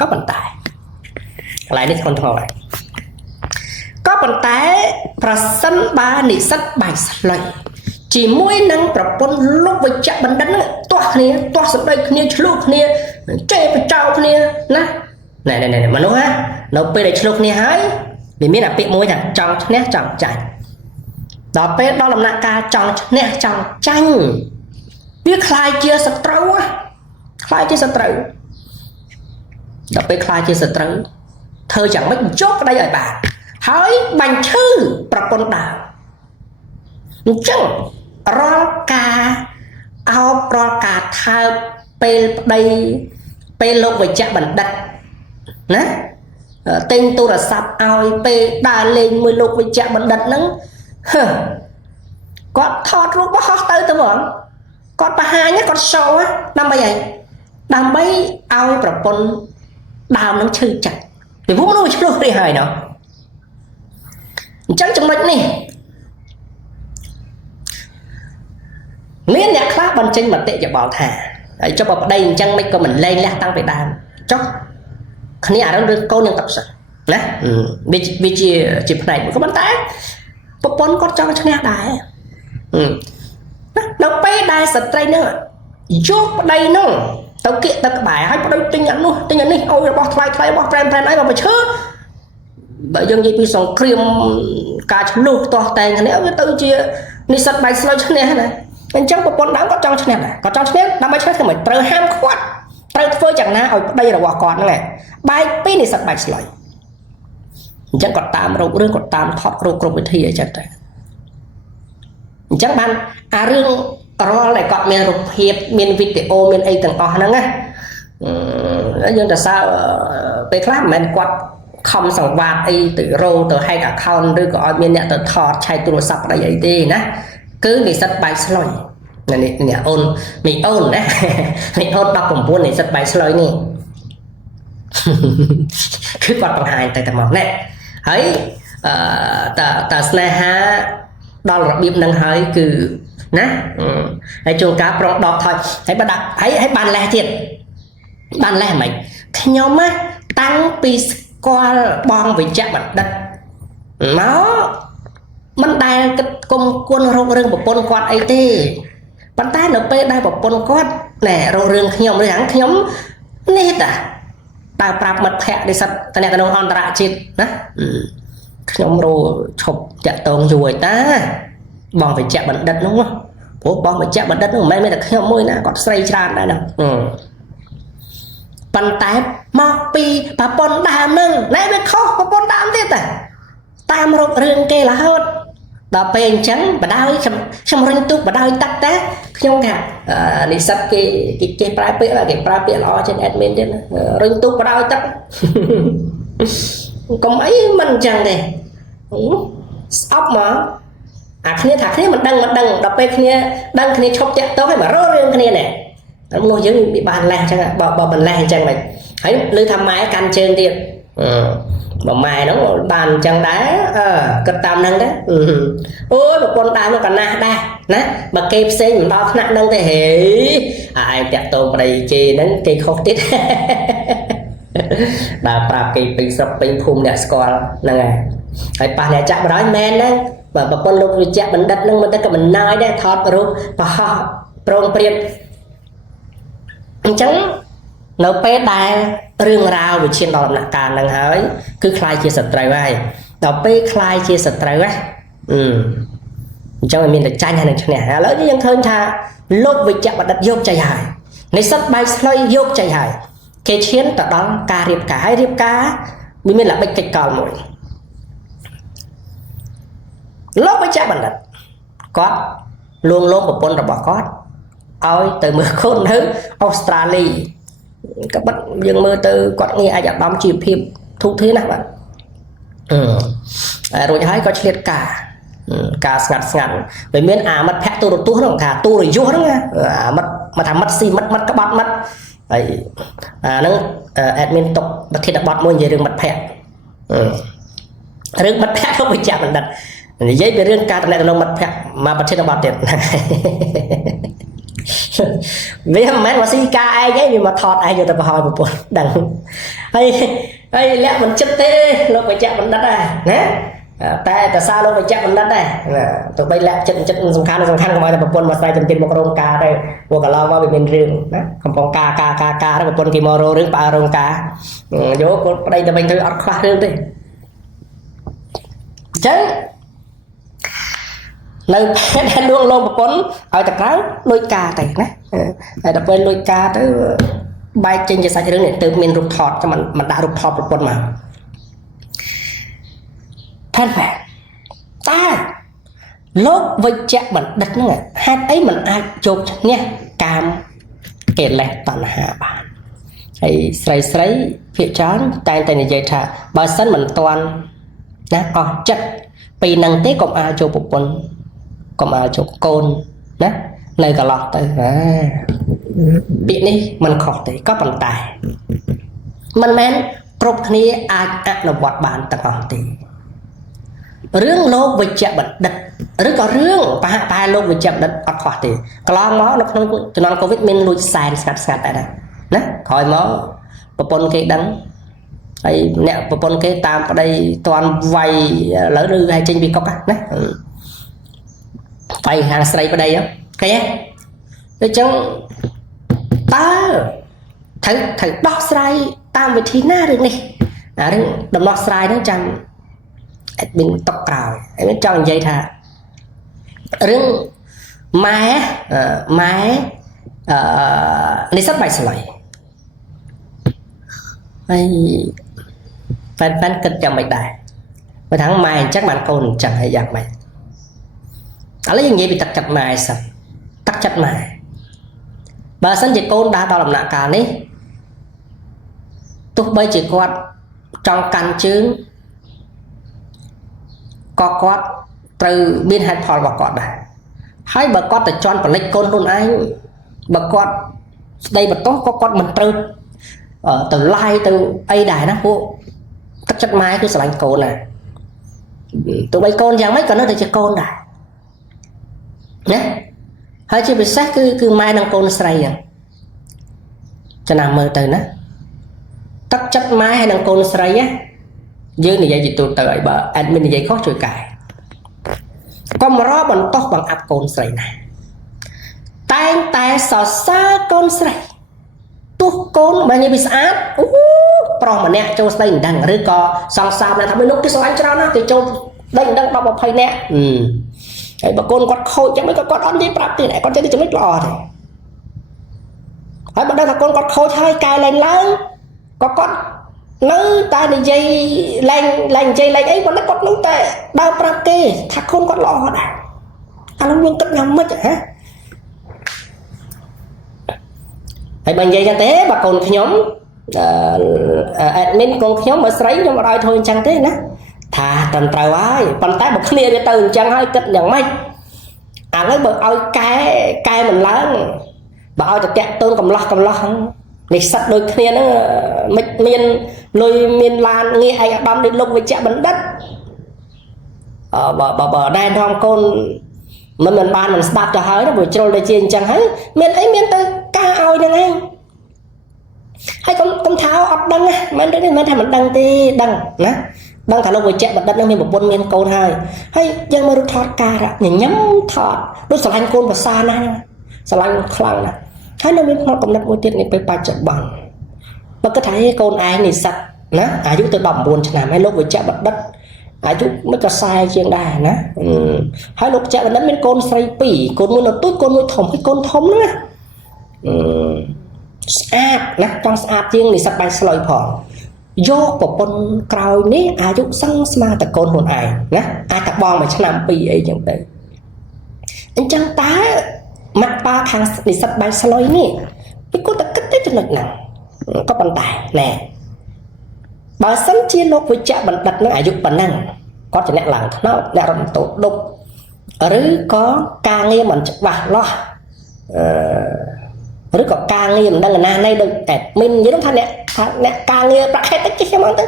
កន្លែងនេះធ្ងន់ធ្ងរហើយក៏ប៉ុន្តែប្រសិនបើនិស្សិតបាយឆ្លុយជាមួយនឹងប្រពន្ធលោកវិជ្ជបណ្ឌិតហ្នឹងទាស់សម្ដីគ្នាឆ្លោះគ្នាចេះបចោគ្នាណាណែមនុស្សណានៅពេលដែលឆ្លោះគ្នាហើយវាមានអាពាក្យមួយថាចង់ឈ្នះចង់ចាញ់ដល់ពេលដល់ដំណាក់កាលចង់ឈ្នះចង់ចាញ់វាคล้ายជាសត្រូវដល់ពេលคล้ายជាសត្រូវធ្វើយ៉ាងម៉េចយកប្តីឲ្យបានហើយបាញ់ឈឺប្រពន្ធដើរអញ្ចឹងរាល់ការអោបរាល់ការថើបពេលប្តីពេលលោកវិជ្ជបណ្ឌិតណាទិញទូរស័ព្ទឲ្យពេលដើរលេងមួយលោកវិជ្ជបណ្ឌិតហ្នឹងគាត់ថតរូបបោះទៅហ្មងគាត់បង្ហាញគាត់ show ដើម្បីអីដើម្បីឲ្យប្រពន្ធដើមនឹងឈឺចិត្តពីព្រោះមនុស្សឆ្លោះគ្នាហើយណោះអញ្ចឹងចំណុចនេះមានអ្នកខ្លះបញ្ចេញមតិយោបល់ថាហើយចុះបើប្តីអញ្ចឹងមិនក៏មិនលែងលះតាំងពីដើមចុះគ្នាអារឿងកូននឹងតបសិនណាវាជាផ្នែកក៏ប៉ុន្តែប្រពន្ធគាត់ចង់ឈ្នះដែរដល់ពេលដែលស្ត្រីនឹងយកប្តីនោះទៅគៀកទៅក្បែរហើយប្តីទិញអានោះទិញអានេះអូយរបស់ថ្លៃរបស់ប្រែនអីមកឈើបើយើងនិយាយពីសង្គ្រាមការឆ្លោះទាស់តែងគ្នាវាទៅជានិស្សិតបាយស្លុយឈ្នះណាអញ្ចឹងប្រពន្ធដើមគាត់ចង់ឈ្នះដែរគាត់ចង់ឈ្នះដើម្បីឈ្នះធ្វើម៉េចត្រូវហាមឃាត់ត្រូវធ្វើយ៉ាងណាឲ្យប្តីរបស់គាត់ហ្នឹងបែកពីនិស្សិតបាយស្លុយអញ្ចឹងគាត់តាមរោគរឿងគាត់តាមថតគ្រប់វិធីអីចឹងទៅអញ្ចឹងបានអារឿងរាល់តែគាត់មានរូបភាពមានវីដេអូមានអីទាំងអស់ហ្នឹងណាយើងទៅសើពេលខ្លះមិនមែនគាត់ខំសង្វាតអីទៅរោទៅ hack account ឬក៏ឲ្យមានអ្នកទៅថតឆែកទូរស័ព្ទប្តីអីទេណាគឺនិស្សិតបាយស្លុយ nè ôn mình ôn đấy mình ôn đọc cùng buôn này rất bài slide nè cứ quạt bằng hai tay tầm mỏng này ấy ta sneha đo là biếm nâng hơi cứ nè hãy chuông cá pro đọc thôi hãy bắt đặt hãy bàn lẻ thiệt bàn lẻ mày nhóm á tăng pi qua bong với chạm mặt đất nóมันได้กลมกวนโรงเรื่องแบบปนกอดไอ้ที่ปันใต้หนูไปได้แบบปนกอดแหน่โรงเรื่องขยมเลยหางขยมนี่แต่ตาปรับมัดแพะในสัตว์ตอนนี้ก็โดนอันตรายจิตนะขยมโรฉบจะตรงอยู่ตาบองไปแจกบันดัดนู้นพวกบองไปแจกบันดัดนู้นไม่แต่ขยมมวยนะกอดใส่จานได้นะปันใต้มอกปีปะปนดามนึงไหนไปข้อปะปนดามที่แต่ตามโรงเรื่องเกล้าđào bền trắng và đào trong rừng túc và đào tắt té không cả đi sắp cái private là cái private lo trên admin đấy rừng túc và đào tắt còn ấy mình chẳng này ốc mà kia thạc thế mình đăng đọc bên kia đăng kia chọc chặt tối hay mà rô riêng kia này nó giống bị bàn lan chẳng ạ bỏ bàn lan chẳng này hãy lưu tham máy can trên đi mà mày nó bàn chẳng đá cất tam năng đấy ôi một con đá nó còn na đa nè mà kẹp xe mình bao nặng năng thế hệ ai chặt tôm vào đây chê đến cây khóc tít đã bạc cây bình sập bình phum đẹp score năng này ai bà này chạm vào đó men đấy và con lúc chạm mình đặt năng mình tất cả mình nói đấy thọt rồi và prong priệp chẳng nó bé đai rương rau về trên đòn nặng càng năng hới cứ khai chia sạch trời vai đọc bé khai chia sạch trời vai cho mình là tranh hay là cho nè lỡ như những hơn tha lốt về chạm và đặt dốc chạy hải này sắp bay slay dốc chạy hải cái chiến tại đó cà riệp cả hai riệp cá mình là bạch kịch cầu mũi lốt với chạm bằng đặt có luôn luôn một con là bỏ có ôi từ mưa khôn thứ Australia các bạn dừng mơ từ con nghe ai dặn bóng chìm phim thu thế nào bạn rồi hãy có liệt cả ngặt với miếng mất phép tôi tu nó cả tu rồi vô đó nha mà thằng mất xì mất các bạn mất vậy nó admin tục mà khi đã bọt môi về đường mất phép rừng mất phép không phải chạm mình đặt giấy về rừng ca này là mất phép mà bật trên nó bọt tiền vì mấy mà si ca ai vậy nhưng mà thọt ai vô tập hỏi một buồn đằng hay lẽ mình chất thế lúc phải chạm mình đất này nè tại sao lúc phải chạm mình đất này tụi bay lẽ chất dùng khăn của mọi tập buồn mà sai chân tiền một rong ca đây một cả lo vào bị mình riêng không còn ca đó một buồn kim moro riêng ba rong ca vô đây tụi mình thôi ăn khoa riêng đi chứ nơi đã luôn luôn một con ở tập áo lôi ca này nè tập bên lôi ca tới bay trên cái sạch đường này từ mình rụt thọt cho mình đã rụt thọt một con mà than phản ta lốt với chạm mình đặt nó hai ấy mình ai chụp nha cam kể lẹ toàn hạ bản hay sấy phía trán tay này dây thả bà sân mình toàn nè chất vì năng tế cộng ai chụp một con còn mà chụp côn đó nơi cả lọt tới bị đi mình khó thấy có bằng tài mình men trục này ai là bọt bàn tập học thì rương lô với chạm bật đất rương có rương và hạ tai lô với chạm đất bọt khó thì có nó không cho nó covid mình lùi xài sạt tại đây đó khỏi nó một con cây đắng hay nè một con cây tam ở đây toàn vay lỡ rư hay trên bị cọc á phải hàng sấy vào đây á cái để chẳng ta thằng đọc sấy tam về thì na được này đầm đọc sấy nó chẳng mình tóc cào em cho dây thà rừng máy lấy sắt bài sợi hay fan kịch chẳng mày đại mà thằng mai chắc bạn còn chẳng hay giặc mày lấy như vậy bị tắc chặt mài sạch tắc chặt mài bà sân chỉ côn đã đo làm nạ cả đấy tôi bây chỉ quạt trong căn chứ có quạt từ biên hạt phò vào quạt này ហើយបើគាត់ទៅជន់បលិចកូនខ្លួនឯងបើគាត់ស្ដីបន្ទោសក៏គាត់មិនត្រូវទៅឡាយទៅអីដែរណាពួកទឹកចិត្តម៉ែគឺស្រឡាញ់កូនណាទោះបីកូនយ៉ាងម៉េចក៏នៅតែជាកូនដែរណាហើយជាពិសេសគឺម៉ែនិងកូនស្រីហ្នឹងចំណាំមើលទៅណាទឹកចិត្តម៉ែហើយនិងកូនស្រីណាយើងនិយាយជាទូទៅឲ្យបើ admin និយាយខុសជួយកែកុំរកបន្ទោសបង្អាប់កូនស្រីណាតែងតែសរសើរកូនស្រីទោះកូនបើនិយាយពីស្អាតអូប្រុសម្នាក់ចូលស្ដីមិនដឹងឬក៏សង្សារថាមនុស្សគេស្រឡាញ់ច្រើនណាស់គេចូលដេញដឹង10 20នាក់ហើយបើកូនគាត់ខូចចឹងមិនក៏គាត់អត់និយាយប្រាប់ទៀតគាត់ចេះតែចំណុចល្អទេហើយបើដឹងថាកូនគាត់ខូចហើយកែឡើងក៏គាត់នៅតែនិយាយឡើងនិយាយឡើងអីប៉ុន្តែគាត់នៅតែដើរប្រាប់គេថាកូនគាត់ល្អដែរអានោះមានទឹកញ៉ាំមិនហ៎ហើយបើនិយាយចឹងទេបើកូនខ្ញុំadmin កូនខ្ញុំបើស្រីខ្ញុំអត់ឲ្យធ្វើអញ្ចឹងទេណាថាត្រឹមត្រូវហើយប៉ុន្តែបើគ្នាវាទៅអញ្ចឹងហើយគិតយ៉ាងម៉េចឥឡូវបើឲ្យកែមិនឡើងបើឲ្យតែតាក់តូនកំឡោះនិស្សិតដូចគ្នាហ្នឹងមិនមានលុយមានឡានងារឯកឧត្តមដូចលោកវិជ្ជបណ្ឌិតបើណែនាំកូនមិនបានមិនស្ដាប់ទៅហើយបើជ្រុលទៅជាអញ្ចឹងហើយមានអីមានទៅការឲ្យហ្នឹងឯងហើយកុំថាអត់ដឹងណាមិនទេមិនថាមិនដឹងទេដឹងណាដឹងថាលោកវិជ្ជបណ្ឌិតនឹងមានប្រពន្ធមានកូនហើយយើងមើលរូបថតការញញឹមថតដូចស្រឡាញ់កូនភាសាណាស់ស្រឡាញ់ខ្លាំងណាស់ហើយនៅមានផ្នែកកំណត់មួយទៀតនេះពេលបច្ចុប្បន្នបើគិតថាកូនឯងនិស្សិតណាអាយុទៅ19ឆ្នាំហើយលោកវិជ្ជបណ្ឌិតអាយុមិនក៏40ជាងដែរណាហើយលោកវិជ្ជបណ្ឌិតមានកូនស្រី2កូនមួយនៅទូចកូនមួយធំហើយកូនធំហ្នឹងណាស្អាតណាចង់ស្អាតជាងនិស្សិតបាញ់ស្លុយផងយកប្រពន្ធក្រោយនេះអាយុសឹងស្មើតែកូនខ្លួនឯងណាអាចតែបងមួយឆ្នាំ2អីចឹងទៅអញ្ចឹងតើម៉ាក់ប៉ាខាងនិស្សិតបាញ់ស្លុយនេះពីគាត់តែគិតទៅចំណុចហ្នឹងក៏ប៉ុន្តែណែបើសិនជាលោកវិជ្ជបណ្ឌិតនឹងអាយុប៉ុណ្ណឹងគាត់ជាអ្នកឡើងថ្នោតអ្នករំតូតដប់ឬក៏ការងារមិនច្បាស់លាស់ឬក៏ការងារមិនដឹងណាណៃដូចadminនិយាយថាអ្នកការងារប្រខេតតិចខ្ញុំអត់ទៅ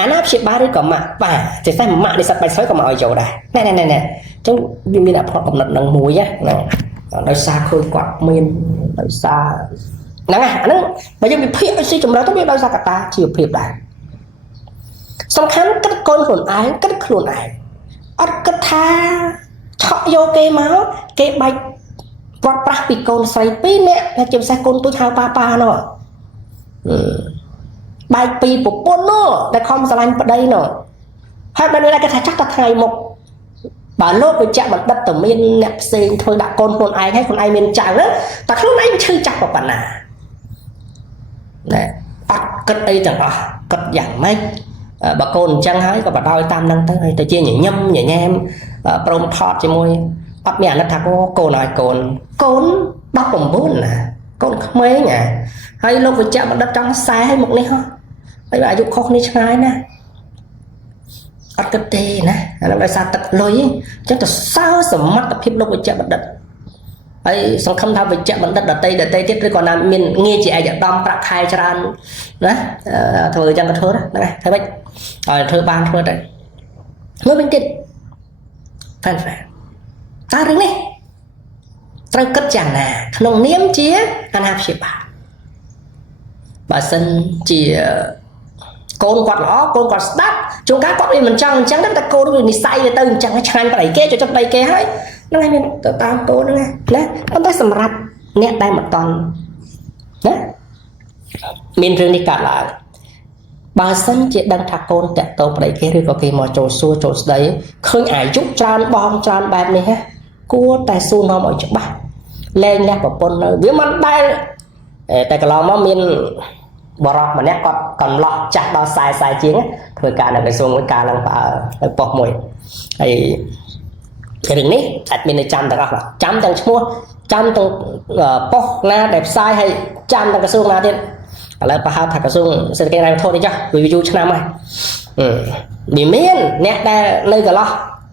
អាណាព្យាបាលឬក៏ម៉ាក់បាទចេះតែម៉ាក់និស្សិតបាច់ស្រួយក៏មកឲ្យចូលដែរណែអញ្ចឹងវាមានអផតកំណត់នឹងមួយណាដោយសារឃើញគាត់មានដោយសារហ្នឹងអាហ្នឹងបើយើងវិភាគឲ្យស៊ីចម្រើនទៅវាដោយសារកត្តាជីវភាពដែរសំខាន់គិតកូនខ្លួនឯងគិតខ្លួនឯងអត់គិតថាឆក់យកគេមកគេបាច់គាត់ប្រាស់ពីកូនស្រី2នាក់តែជាពិសេសកូនទូចហៅប៉ានោះបែកពីប្រពន្ធនោះដែលខំស្រឡាញ់ប្តីនោះហើយបើគេថាចាស់តែថ្ងៃមុខបើលោកវិជ្ជបណ្ឌិតទៅមានអ្នកផ្សេងធ្វើដាក់កូនខ្លួនឯងហើយខ្លួនឯងមានចៅតែខ្លួនឯងឈឺចាស់ប៉ុណ្ណាណែអត់គិតអីទាំងអស់គិតយ៉ាងម៉េចបើកូនអញ្ចឹងហើយក៏បដ ாய் តាមនឹងទៅហើយទៅជាញញឹមញញែមព្រមថតជាមួយអត់មានអាណិតថាកូនហើយកូន19ណាកូនក្មេងហើយលោកវិជ្ជបណ្ឌិតចង់40ហើយមុខនេះហ៎ហើយអាយុខុសគ្នាឆ្ងាយណាអត់គិតទេណាអានោះដោយសារទឹកលុយអញ្ចឹងទៅសើសមត្ថភាពលោកវិជ្ជបណ្ឌិតហើយសង្ឃឹមថាវិជ្ជបណ្ឌិតដតីទៀតឬក៏ណាមានងារជាឯកឧត្តមប្រាក់ខែច្រើនណាធ្វើអញ្ចឹងក៏ធ្វើហ្នឹងហើយធ្វើម៉េចឲ្យធ្វើបានធ្វើទៅមួយវិញទៀតហ្វែនតើរឿងនេះត្រូវគិតយ៉ាងណាក្នុងនាមជាអាណាព្យាបាលបើសិនជាកូនគាត់ល្អកូនគាត់ស្ដាប់ជួនកាលគាត់វាមិនចង់អញ្ចឹងតែកូនវានិស្ស័យវាទៅអញ្ចឹងឆ្ងាញ់ប្តីគេចូលចិត្តប្តីគេហើយហ្នឹងហើយមានទៅតាមកូនហ្នឹងណាប៉ុន្តែសម្រាប់អ្នកដែលមិនតន់ណាមានរឿងនេះកើតឡើងបើសិនជាដឹងថាកូនតាក់ទងប្តីគេឬក៏គេមកចូលសួរចូលស្ដីឃើញអាយុច្រើនបងច្រើនបែបនេះណាគួរតែសួរនាំឲ្យច្បាស់លែងលះប្រពន្ធនៅវាមិនដែលតែកន្លងមកមានបរិបម្នាក់គាត់កំឡោះចាស់ដល់40ជាងធ្វើការនៅក្រសួងមួយការឡើងទៅប៉ុស្តិ៍មួយហើយរឿងនេះអាចមានចាំទាំងអស់ចាំទាំងឈ្មោះចាំទាំងប៉ុស្តិ៍ណាដែលផ្សាយហើយចាំទាំងក្រសួងណាទៀតឥឡូវប្រហែលថាក្រសួងសេដ្ឋកិច្ចហិរញ្ញវត្ថុនេះចាស់វាយូរឆ្នាំហើយវាមានអ្នកដែលនៅកន្លោះ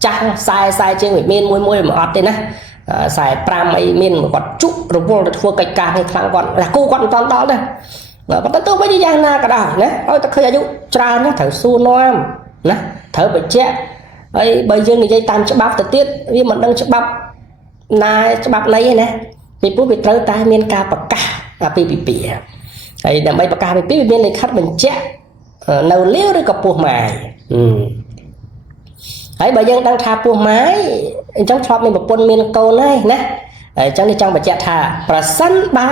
ចាស់ខ្សែជាងវាមានមួយមកអត់ទេណាខ្សែ5អីមានគាត់ជក់រវល់ទៅធ្វើកិច្ចការនេះខ្លាំងគាត់គូគាត់មិនតន់ដល់ទេបើប៉ុន្តែទោះបីជាយ៉ាងណាក៏ដោយណាឲ្យតែឃើញអាយុច្រើនណាត្រូវសួរនាំណាត្រូវបញ្ជាក់ហើយបើយើងនិយាយតាមច្បាប់ទៅទៀតវាមិនដឹងច្បាប់ណាច្បាប់ណីទេណាពីព្រោះវាត្រូវតែមានការប្រកាសអាពាហ៍ពិពាហ៍ហើយដើម្បីប្រកាសអាពាហ៍ពិពាហ៍វាមានលិខិតបញ្ជាក់នៅលាវឬក៏ពោះម៉ាយហើយបើយើងដឹងថាពោះម៉ាយអញ្ចឹងធ្លាប់មានប្រពន្ធមានកូនហើយណាអញ្ចឹងនេះចង់បញ្ជាក់ថាប្រសិនបើ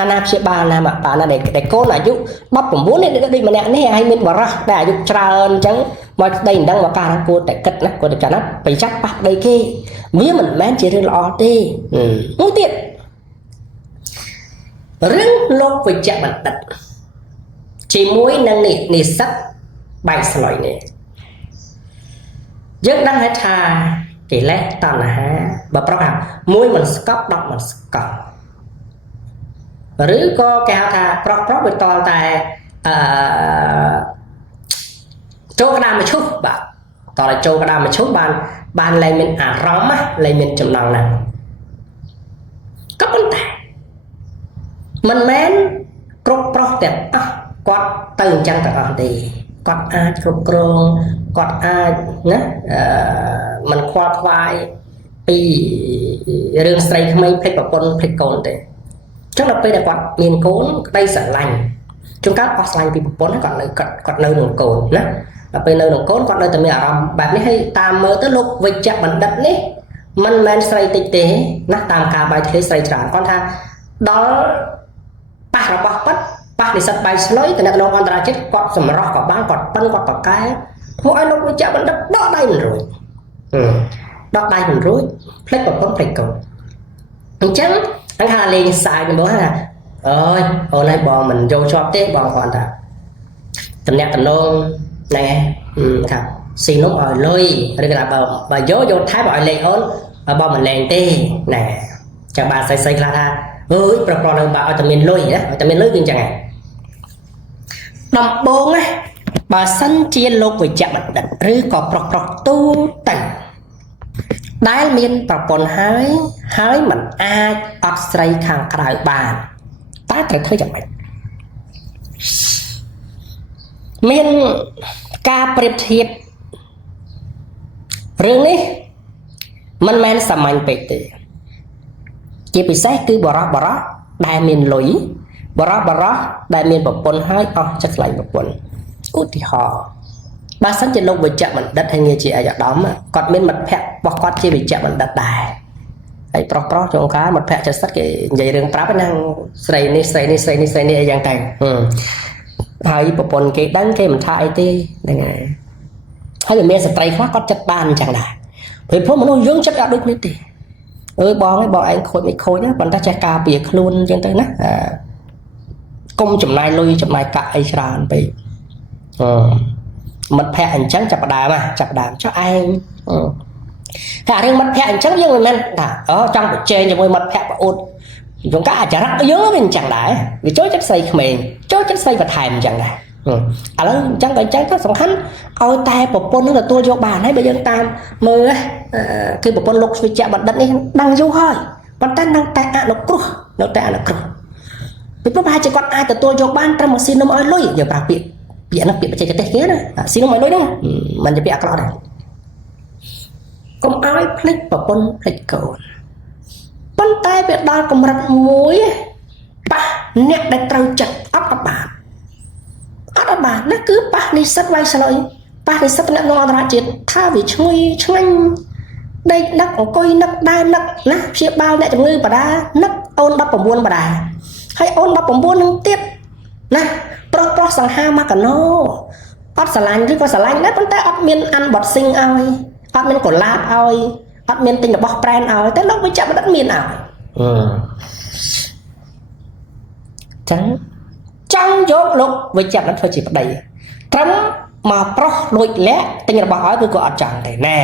អាណាព្យាបាលណាមកបានដែលកូនអាយុ19នេះដូចម្នាក់នេះហើយមានបរិះដែលអាយុច្រើនអញ្ចឹងមកស្ដីមិនដឹងមកការគួរតែគិតណាគួរតែចាំណាប្រយ័ត្នប៉ះប្តីគេវាមិនមែនជារឿងល្អទេមួយទៀតរឿងលោកវិជ្ជបណ្ឌិតជាមួយនឹងនិស្សិតបែកស្លុយនេះយើងដឹងថាកិលេសតណ្ហាបើប្រុសថាមួយមិនស្កប់10មិនស្កប់ឬក៏គេហៅថាប្រុសវាតល់តែចូលក្តាមមឈូសបាទតើចូលក្តាមមឈូសបានលែងមានអារម្មណ៍លែងមានចំណងណាក៏ប៉ុន្តែមិនមែនគ្រប់ប្រុសទាំងអស់គាត់ទៅអញ្ចឹងទាំងអស់ទេគាត់អាចគ្រប់គ្រងគាត់អាចណាមិនខ្វល់ខ្វាយពីរឿងស្រីក្មេងភ្លេចប្រពន្ធភ្លេចកូនទេអញ្ចឹងដល់ពេលដែលគាត់មានកូនក្តីស្រឡាញ់ជួនកាលអស់ស្រឡាញ់ពីប្រពន្ធគាត់នៅនឹងកូនណាដល់ពេលនៅនឹងកូនគាត់នៅតែមានអារម្មណ៍បែបនេះហើយតាមមើលទៅលោកវិជ្ជបណ្ឌិតនេះមិនមែនស្រីតិចទេណាតាមការបាយធ្លាយស្រីច្រើនគាត់ថាដល់ប៉ះរបស់ប៉ាត់ប៉ះនិស្សិតបាយស្លុយតំណែងអន្តរជាតិគាត់សម្រោះក៏បានគាត់ប៉ិនគាត់បកកែធ្វើឲ្យលោកវិជ្ជបណ្ឌិតដកដៃមិនរួចដកដៃមិនរួចភ្លេចប្រពន្ធភ្លេចកូនអញ្ចឹងអង្គថាលេងស្អាតទៅថាអើយអូនឯងបងមិនយកជាប់ទេបងគាត់ថាតំណែងណែថាស៊ីនំឲ្យលុយឬក៏បើយកថែបឲ្យលេងអូនបងមិនលេងទេណែចាំបានស្អីខ្លះថាអើយប្រព័ន្ធនៅបើឲ្យតែមានលុយណាឲ្យតែមានលុយគឺអញ្ចឹងហ៎ដំបូងណាបើសិនជាលោកវិជ្ជបណ្ឌិតឬក៏ប្រុសទូទៅដែលមានប្រពន្ធហើយមិនអាចអត់ស្រីខាងក្រៅបានតែត្រូវធ្វើយ៉ាងម៉េចមានការប្រៀបធៀបរឿងនេះមិនមែនសាមញ្ញពេកទេជាពិសេសគឺបរោះដែលមានលុយបរោះដែលមានប្រពន្ធហើយអស់ចិត្តស្រឡាញ់ប្រពន្ធឧទាហរណ៍បើសិនជាលោកវិជ្ជបណ្ឌិតហើយងារជាអាយដាមគាត់មានមិត្តភក្តិរបស់គាត់ជាវិជ្ជបណ្ឌិតដែរហើយប្រុសចុងកាលមិត្តភក្តិចិត្តគេនិយាយរឿងប្រាប់ហ្នឹងស្រីនេះអីយ៉ាងតែហើយប្រពន្ធគេដឹងគេមិនថាអីទេហ្នឹងហើយមានស្ត្រីខ្លះគាត់ចិត្តបានអញ្ចឹងដែរព្រោះមនុស្សយើងចិត្តអត់ដូចនេះទេអើយបងឯងខូចមិនខូចណាប៉ុន្តែចេះការពារខ្លួនអញ្ចឹងទៅណាកុំចំណាយលុយចំណាយកាក់អីច្រើនពេកមិត្តភក្តិអញ្ចឹងចាប់ដើមចុះឯងតែរឿងមិត្តភក្តិអញ្ចឹងយើងមិនមែនថាចង់ប្រជែងជាមួយមិត្តភក្តិប្អូនយងកាអាចរិតយើងវាអញ្ចឹងដែរវាចូលចិត្តស្រីក្មេងចូលចិត្តស្រីបន្ថែមអញ្ចឹងដែរឥឡូវអញ្ចឹងទៅសំខាន់ឲ្យតែប្រពន្ធនឹងទទួលយកបានហើយបើយើងតាមមើលគឺប្រពន្ធលោកវិជ្ជបណ្ឌិតនេះដឹងយូរហើយប៉ុន្តែនៅតែអនុគ្រោះពីព្រោះប្រហែលជាគាត់អាចទទួលយកបានត្រឹមស៊ីនំឲ្យលុយយើងប្រើពាក្យហ្នឹងពាក្យបច្ចេកទេសគេណាស៊ីនំឲ្យលុយហ្នឹងមិនជាពាក្យអាក្រក់ទេកុំឲ្យភ្លេចប្រពន្ធភ្លេចកូនប៉ុន្តែវាដល់កម្រិតមួយប៉ះអ្នកដែលត្រូវចិត្តអត់បានណាគឺប៉ះនិស្សិតវាយស្លុយប៉ះនិស្សិតអ្នកក្នុងអន្តរជាតិថាវាឈ្ងុយឆ្ងាញ់ដេកនឹកអង្គុយនឹកដើរនឹកណាព្យាបាលអ្នកជំងឺបដានឹកអូន19បដាហើយអូន19នឹងទៀតណាប្រុសសង្ហាមកកណោអត់ស្រឡាញ់ឬក៏ស្រឡាញ់ដែរប៉ុន្តែអត់មានអានបតស៊ីងឲ្យអត់មានកូឡាបឲ្យអត់មានទិញរបស់ប្រែនឲ្យតែលោកវិជ្ជបណ្ឌិតមានឲ្យចឹងចង់យកលោកវិជ្ជបណ្ឌិតធ្វើជាប្តីត្រឹមមកប្រុសលួចលាក់ទិញរបស់ឲ្យគឺគាត់អត់ចង់ទេណែ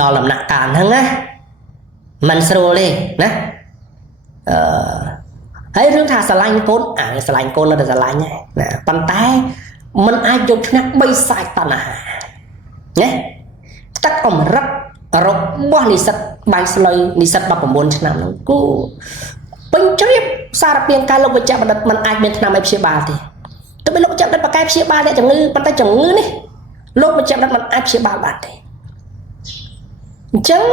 ដល់ដំណាក់កាលហ្នឹងណាមិនស្រួលទេណាហើយរឿងថាស្រឡាញ់កូនស្រឡាញ់កូននៅតែស្រឡាញ់ណាប៉ុន្តែมันអាចយកឈ្នះ3សាច់តណ្ហា nhé tắc ông rất rộp bó nì sật bài sloi nì sật bọc bốn năm nó cô bình chấp xa ra biên ca lúc chạm vào đất mình ai bên năm em chia ba thì tôi biết lúc chạm đất bà cái chia ba để chẳng ngư bàn tay chẳng ngư này lúc chạm đất mình ai chia ba bạn thì chẳng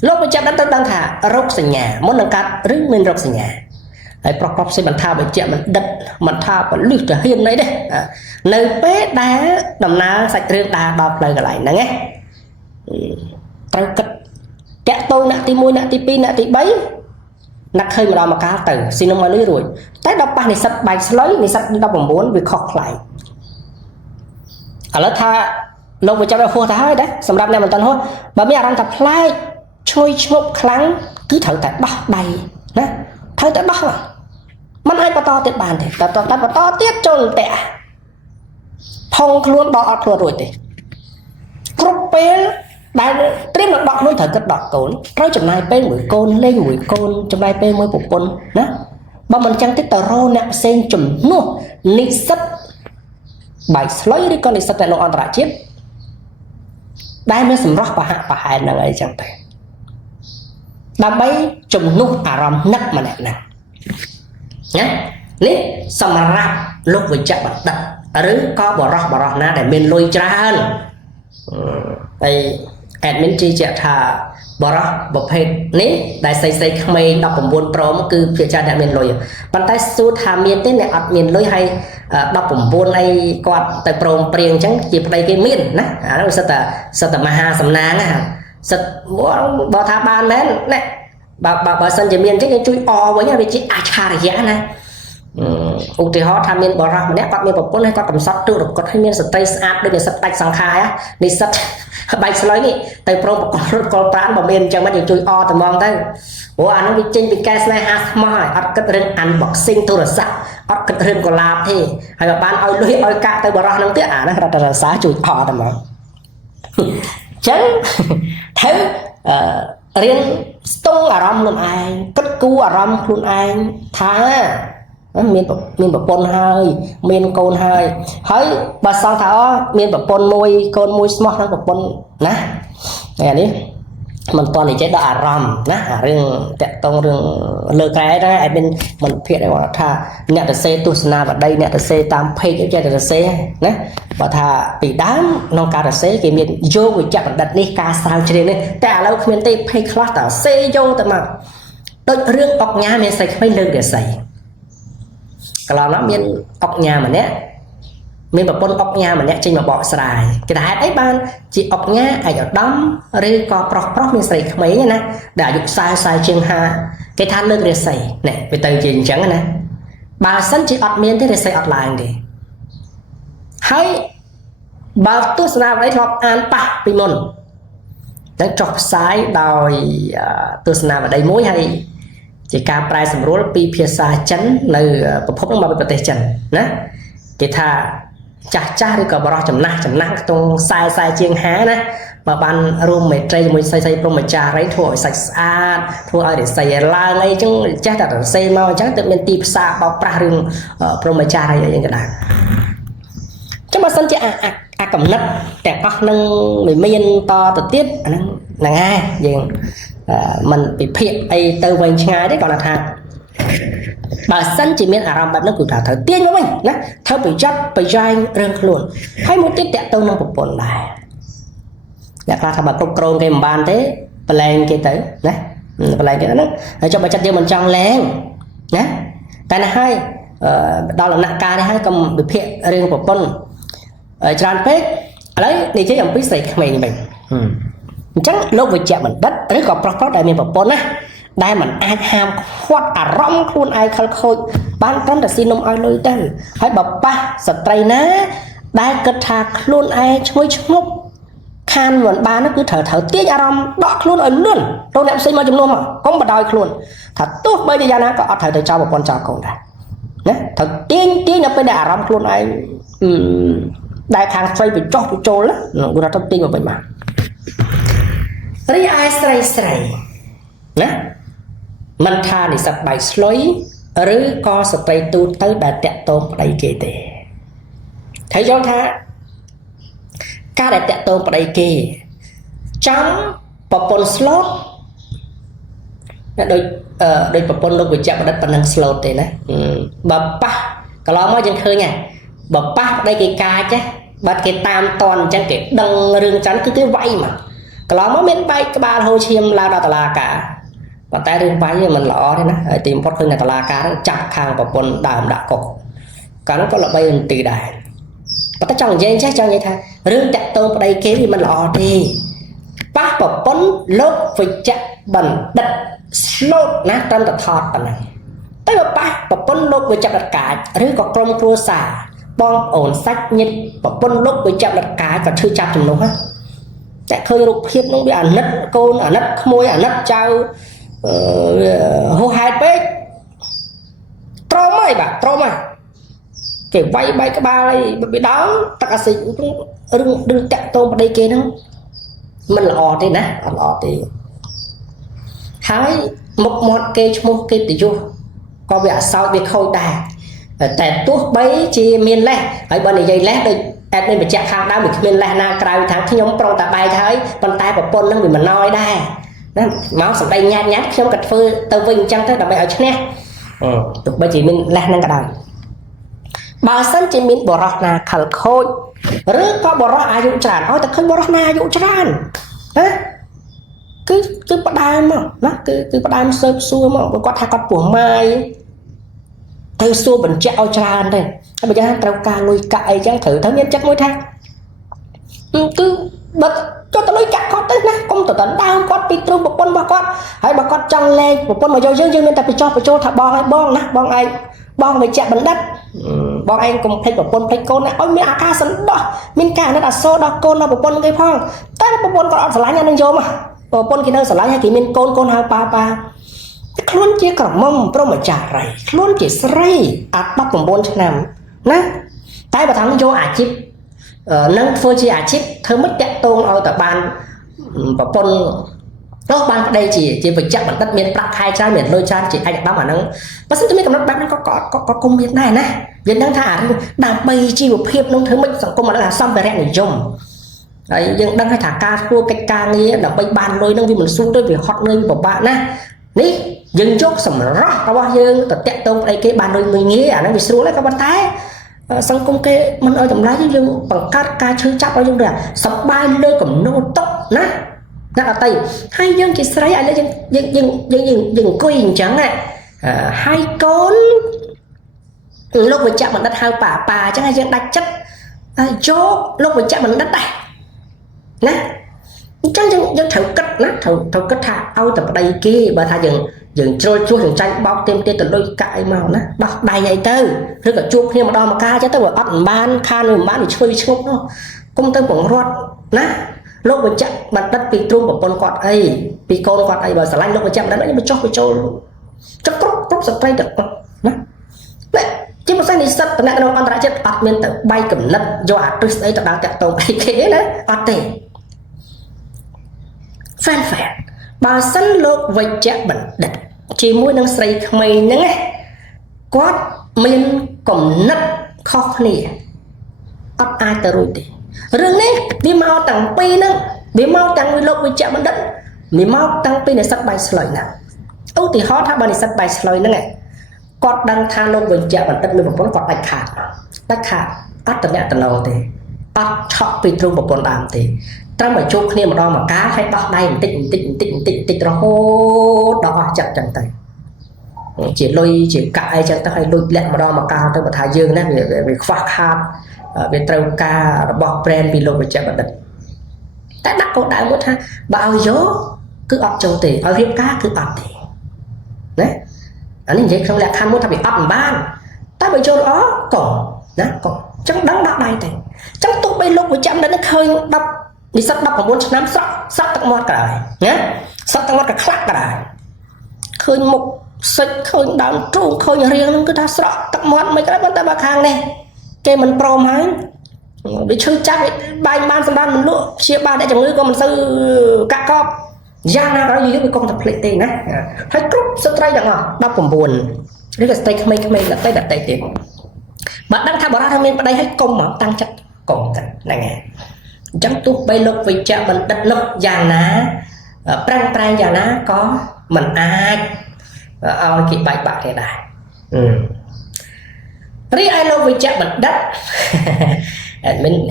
lúc chạm đất đang thả rốc sành nhà muốn nâng cát rước bên rốc sành nhà hãy prop xây bàn thao bởi chạm mình đất mình thao bởi lưu trở hiên đấy đấy nơi bé đá đầm ná sạch riêng đá đọc lời lại nè nghe trao cất kẹt tôi nạ tí môi nạ tí pi nạ tí bấy nặng hơi mà đào mà cá tử xin ông nói rồi tái đọc ba này sạch bài lấy này sạch đọc bằng muốn việc khóc lại ở lớp tha lâu với cháu đã khô thái đấy sầm đâm này mình toàn thôi bà mẹ đang tập lại trôi chụp kháng cứ thở tại bóc đầy nè thở tại bóc àมันai to tiết bàn thì to tiết trôn tệ phong luôn đỏ thua rồi thì cướp bé đại trím là đọt luôn thở cất đọt cồn rồi chừng này bên mũi côn lên mũi côn chừng này bên mũi côn đó mà mình chẳng thích tờ rô nè sen chùm nô nị sắt bài lấy đi con nị sắt này nó ăn rải chết đại mới sầm rót và hại là ấy chẳng thể đam bấy chùm nô à rầm nấc mà nè nhé nè xong mà ra lúc với chạm bật đặt rứ có bỏ rót na để mình lôi ra hơn đây admin chi chợ thà bỏ ra bậc hết ní đại xây không mấy đọc bổng buôn pro cứ phía cha đại miền lôi bàn tay su thà miền tên này miền lôi hay đọc bổng buôn hay quạt tại pro prieng trắng chỉ đây cái miền nè nó sao ta maha sầm nang à sao bỏ thà ban đấy nè bà sân chỉ miền chứ chui o với nhau vì chỉ cha là giá này ưu tiên họ tham miền bỏ ra mà nè quạt miền bổng buôn hay quạt tầm sắt được quạt hay miền space app đây là sắt tách sang khai á đi sắt bài slide này tại pro một con prán mà bên trong mấy chui o từ mong tới ủa anh bị chinh bị cái slide half mile ở cái rừng unboxing tôi là sao ở cái rừng còn làm thì hay là bán oi lưới oi cạ tới bờ ra nó tiếc nó ra xá chui o từ mong chứ thế riêng tung à rom luôn ai cất cu à rom luôn ai thà miền bờ pôn hơi miền cồn hơi hơi bà sang tháo miền bờ pôn môi cồn môi smart nó bờ pôn nè này đi mình toàn này chế đà ram nè riêng tẹt tông riêng lơ cái đó ai bên mình phiền này gọi thà nè để xe tu sna vào đây nè để xe tam pay cái để xe nè và thà bị đám non cá để xe cái miền vô với chặt đặt đi cá sao trên đâyแต่เราmiền tây pay classแต่xe vôแต่mà đôi riêng ọt nhà miền xây phải lơ để xây kalau nó miền ọc nhà mà nè miền bờ pôn ọc nhà mà nè trên mà bọ sài cái đại ấy ban chỉ ọc nhà ai ở đóng rồi có pro miền sài mấy nè đã dục sai trên ha cái than lưng để sài nè về từ chuyện chẳng nè bà sẵn chỉ ọt miền thế để sài ọt lại đi hay bà tu sna đấy thọc an pa pi môn đang chọc sai đòi tu sna vào đây mối hay chỉ ca prai sầm rối pi phía xa chấn nơi bậc phúc mà bậc tề trần nè thì thà cha đi cả bảo chấm na trong sai chiên há nè mà ban room mày trai mày xây pro mày cha đấy thổi sạch thổi ai để xây la ngay chứ chắc là xây mau chắc tự nhiên tìm xa bao pra rừng pro mày cha đây những cái này chứ mà sân chị cầm nắp đẹp óc nâng người miên to từ tiết là ngay gì mình bị phiền ai từ vành ngay đấy còn là thằng bà sân chỉ miên làm bạn nó cũng thả thời tiên của mình nè theo bị chót bị dai rừng luôn hay một tiết tẹt tâu nó một bồn lại dạ là thằng bà công cron cái bàn thế plan kia tới nè plan kia nó cho bà chặt tiêu mình trong lén nhé cái này hai đó là nặng ca đấy hai cầm bị phiền rừng của con tràn pet lấy đi chế dòng pít xịt mình chắc lúc về chạm mình đất rất có pro đại miền bờ pôn á đây mình ai ham khoát rong luôn ai khơi khôi ban tấn là xin ông ai lôi tên hãy bập ba sợi trai ná đây cất thạc luôn ai chui ngốc khan mình ba nó cứ thở tiếc rong đọt luôn ở luôn tôi ném xin mà chấm luôn mà không bật đòi luôn thật tốt bây giờ nó có thở từ cho một con trò cùng này nhé thật tiên nó phải đả rong luôn ai đại thằng xoay bị trôi lắm người ta thông tin vào bên mà rồi ai xoay nè mình tha để sập bài sloi rồi co sập bài tu tới đại tẹt tôm đây kể thế thấy không tha ការដែលតាក់ទងប្តីគេចាំប្រពន្ធ slot ដោយប្រពន្ធលោកវិជ្ជបណ្ឌិតប៉ុណ្ណឹង slot ទេណាបើប៉ះកន្លងមកយើងឃើញហ่ะបើប៉ះប្តីគេកាចបាត់គេតាមតន់អញ្ចឹងគេដឹងរឿងចាន់គឺគេវាយមកកន្លងមកមានបែកក្បាលហូរឈាមឡើងដល់តុលាការប៉ុន្តែរឿងវាយវាមិនល្អទេណាហើយទីបំផុតឃើញតែតុលាការចាប់ខាងប្រពន្ធដើមដាក់គុកកាលនោះក៏ល្បីនទីដែរប៉ុន្តែចង់និយាយចេះចង់និយាយថារឿងតាក់ទងប្តីគេវាមិនល្អទេប៉ះប្រពន្ធលោកវិជ្ជបណ្ឌិត slot ណាត្រឹមតែថតប៉ុណ្ណឹងតែបើប៉ះប្រពន្ធលោកវិជ្ជបណ្ឌិតកាចឬក៏ក្រុមគ្រួសារបងប្អូនសាច់ញាតិប្រពន្ធលោកវិជ្ជបណ្ឌិតកាចក៏ឈឺចាប់ជំនួសតែឃើញរូបភាពនោះវាអាណិតកូនអាណិតក្មួយអាណិតចៅហួសហេតុពេកត្រមហើយបាទត្រមហើយគេវាយបែកក្បាលអីបិដងទឹកអាស៊ីរឿងតាក់ទងប្តីគេហ្នឹងមិនល្អទេណាអត់ល្អទេហើយមុខមាត់គេឈ្មោះកិត្តិយសក៏វាអសោចវាខូចដែរតែទោះបីជាមានលេសហើយបើនិយាយលេសដូចអែតមានបញ្ជាក់ខាងដើមវាគ្មានលេសណាក្រៅថាខ្ញុំប្រុងតែបែកហើយប៉ុន្តែប្រពន្ធនឹងវាមិនណយដែរណាមកសម្ដីញ៉ាត់ខ្ញុំក៏ធ្វើទៅវិញអញ្ចឹងទៅដើម្បីឲ្យឈ្នះទោះបីជាមានលេសហ្នឹងក៏ដោយបើសិនជាមានបរិសុទ្ធណាខលខូចឬក៏បរិសុទ្ធអាយុច្រើនឲ្យតែឃើញបរិសុទ្ធណាអាយុច្រើនណាគឺផ្ដើមមកណាគឺផ្ដើមស៊ើបសួរមកគាត់ថាគាត់ពោះម៉ាយទៅសួរបញ្ជាក់ឲ្យច្រើនទេហើយបើយ៉ាងណាត្រូវការលុយកាក់អីចឹងត្រូវមានចិត្តមួយថាគឺបើចុះទៅលុយកាក់គាត់ទៅណាកុំទៅដល់ដើមគាត់ពីទ្រង់ប្រពន្ធរបស់គាត់ហើយបើគាត់ចង់លែងប្រពន្ធមកយកយើងមានតែបញ្ចុះបញ្ចូលថាបងហើយបងណាបងឯងបងវិជ្ជបណ្ឌិតបងឯងកុំភ្លេចប្រពន្ធភ្លេចកូនណាឲ្យមានអាការសន្តោសមានការអាណិតអាសូរដល់កូនដល់ប្រពន្ធគេផងតែប្រពន្ធគាត់អត់ស្រឡាញ់អានឹងយកមកប្រពន្ធគេនៅស្រឡាញ់ហើយគេមានកូនហៅប៉ាខ្លួនជាក្រមុំព្រមចារីខ្លួនជាស្រីអា19ឆ្នាំណាតែបើថាយកអាជីពនឹងធ្វើជាអាជីពធ្វើមិនតាក់ទងឲ្យតែបានប្រពន្ធនោះបានប្តីជាវិជ្ជបណ្ឌិតមានប្រាក់ខែច្រើនមានលុយច្រើនជាឯកឧត្តមអាហ្នឹងបើសិនជាមានកំណត់បែបហ្នឹងក៏គុំមានដែរណាយើងដឹងថាអារឿងដើម្បីជីវភាពនោះធ្វើមិនសង្គមអាហ្នឹងសម្ភារៈនិយមហើយយើងដឹងថាការធ្វើកិច្ចការងារដើម្បីបានលុយហ្នឹងវាមិនស្រួលទេវាហត់នឿយពិបាកណានេះយើងយកសម្រស់របស់យើងទៅតាក់ទងប្តីគេបានលុយមួយងាយអាហ្នឹងវាស្រួលហើយក៏ប៉ុន្តែសង្គមគេមិនឲ្យតម្លៃយើងបង្កើតការឈឺចាប់ឲ្យយើងដែរសប្បាយលើកំណត់តុកណាអត់ទេហើយយើងជាស្រីឥឡូវយើងអង្គុយអញ្ចឹងហើយកូនលោកវិជ្ជបណ្ឌិតហៅប៉ាអញ្ចឹងហើយយើងដាច់ចិត្តយកលោកវិជ្ជបណ្ឌិតដែរណាអញ្ចឹងយើងត្រូវគិតណាត្រូវគិតថាឲ្យតែប្តីគេបើថាយើងជ្រុលជួសយើងចាញ់បោកទៀមទៅលុយកាក់អីមកណាដោះដៃអីទៅឬក៏ជួបគ្នាម្ដងម្កាលអញ្ចឹងទៅអត់បានខានមិនបានឈ្ងុយឈ្ងប់នោះគុំទៅបង្រាត់ណាលោកវិជ្ជបណ្ឌិតពីទ្រង់ប្រពន្ធគាត់អីពីកូនគាត់អីបើស្រឡាញ់លោកវិជ្ជបណ្ឌិតខ្ញុំបញ្ចុះបញ្ចូលចុះគ្រប់ស្ត្រីទាំងអស់ណាជាភាសានិស្សិតតំណែងអន្តរជាតិអត់មានទៅបែកកំណត់យកអាទិស្អីទៅដល់តាក់ទងអីគេណាអត់ទេហ្វែនបើសិនលោកវិជ្ជបណ្ឌិតជាមួយនឹងស្រីក្មេងហ្នឹងគាត់មានកំណត់ខុសគ្នាអត់អាចទៅរួចទេរឿងនេះវាមកតាំងពីហ្នឹងវាមកតាំងពីលោកវិជ្ជបណ្ឌិតវាមកតាំងពីនិស្សិតបាយស្លុយណាឧទាហរណ៍ថាបើនិស្សិតបាយស្លុយហ្នឹងគាត់ដឹងថាលោកវិជ្ជបណ្ឌិតមានប្រពន្ធគាត់ដាច់ខាតអត់តំណែងទេអត់ឆក់ពីទ្រង់ប្រពន្ធដើមទេត្រឹមតែជួបគ្នាម្ដងម្កាលហើយដោះដៃបន្តិចរហូតដល់អស់ចិត្តចឹងទៅជាលុយជាកាក់អីចឹងទៅហើយលុយលាក់ម្ដងម្កាលទៅបើថាយើងណាវាខ្វះខាតវាត្រូវការរបស់ brand ពីលោកវិជ្ជបណ្ឌិតតែដាក់កោដៅមកថាបើឲ្យយកគឺអត់ចូលទេឲ្យរៀបការគឺអត់ទេណាអានេះនិយាយក្នុងលក្ខខណ្ឌមួយថាវាអត់មិនបានតែបើចូលល្អក៏ណាក៏ចឹងដឹងដាក់ដៃទៅចឹងទោះបីលោកវិជ្ជបណ្ឌិតនឹងឃើញ10និស្សិត19ឆ្នាំស្រក់ទឹកមាត់ក៏ដែរណាស្រក់ទឹកមាត់ក៏ខ្លាក់ក៏ដែរឃើញមុខសិចឃើញដើមទ្រូងឃើញរៀងហ្នឹងគឺថាស្រក់ទឹកមាត់មិនក៏ប៉ុន្តែបើខាងនេះគេមិនព្រមហើយវាឈឺចាប់បាយបានសម្រាប់មិនលក់ព្យាបាលតែជំងឺក៏មិនសូវកាក់កបយ៉ាងណាក៏យើងវាកុំតែភ្លេចទេណាហើយគ្រប់ស្ត្រីទាំងអស់19ឬក៏ស្ត្រីក្មេងៗដតៃទៀតបើដឹងថាបរិយាមានប្តីហើយកុំមកតាំងចិត្តកុំទៅហ្នឹងហើយ chẳng tu bay lục vì chợ mình đất lục giang ná prang prang giang ná có mình ai ao kịp bài bạc thế này rí ai lâu vì chợ mình đất mình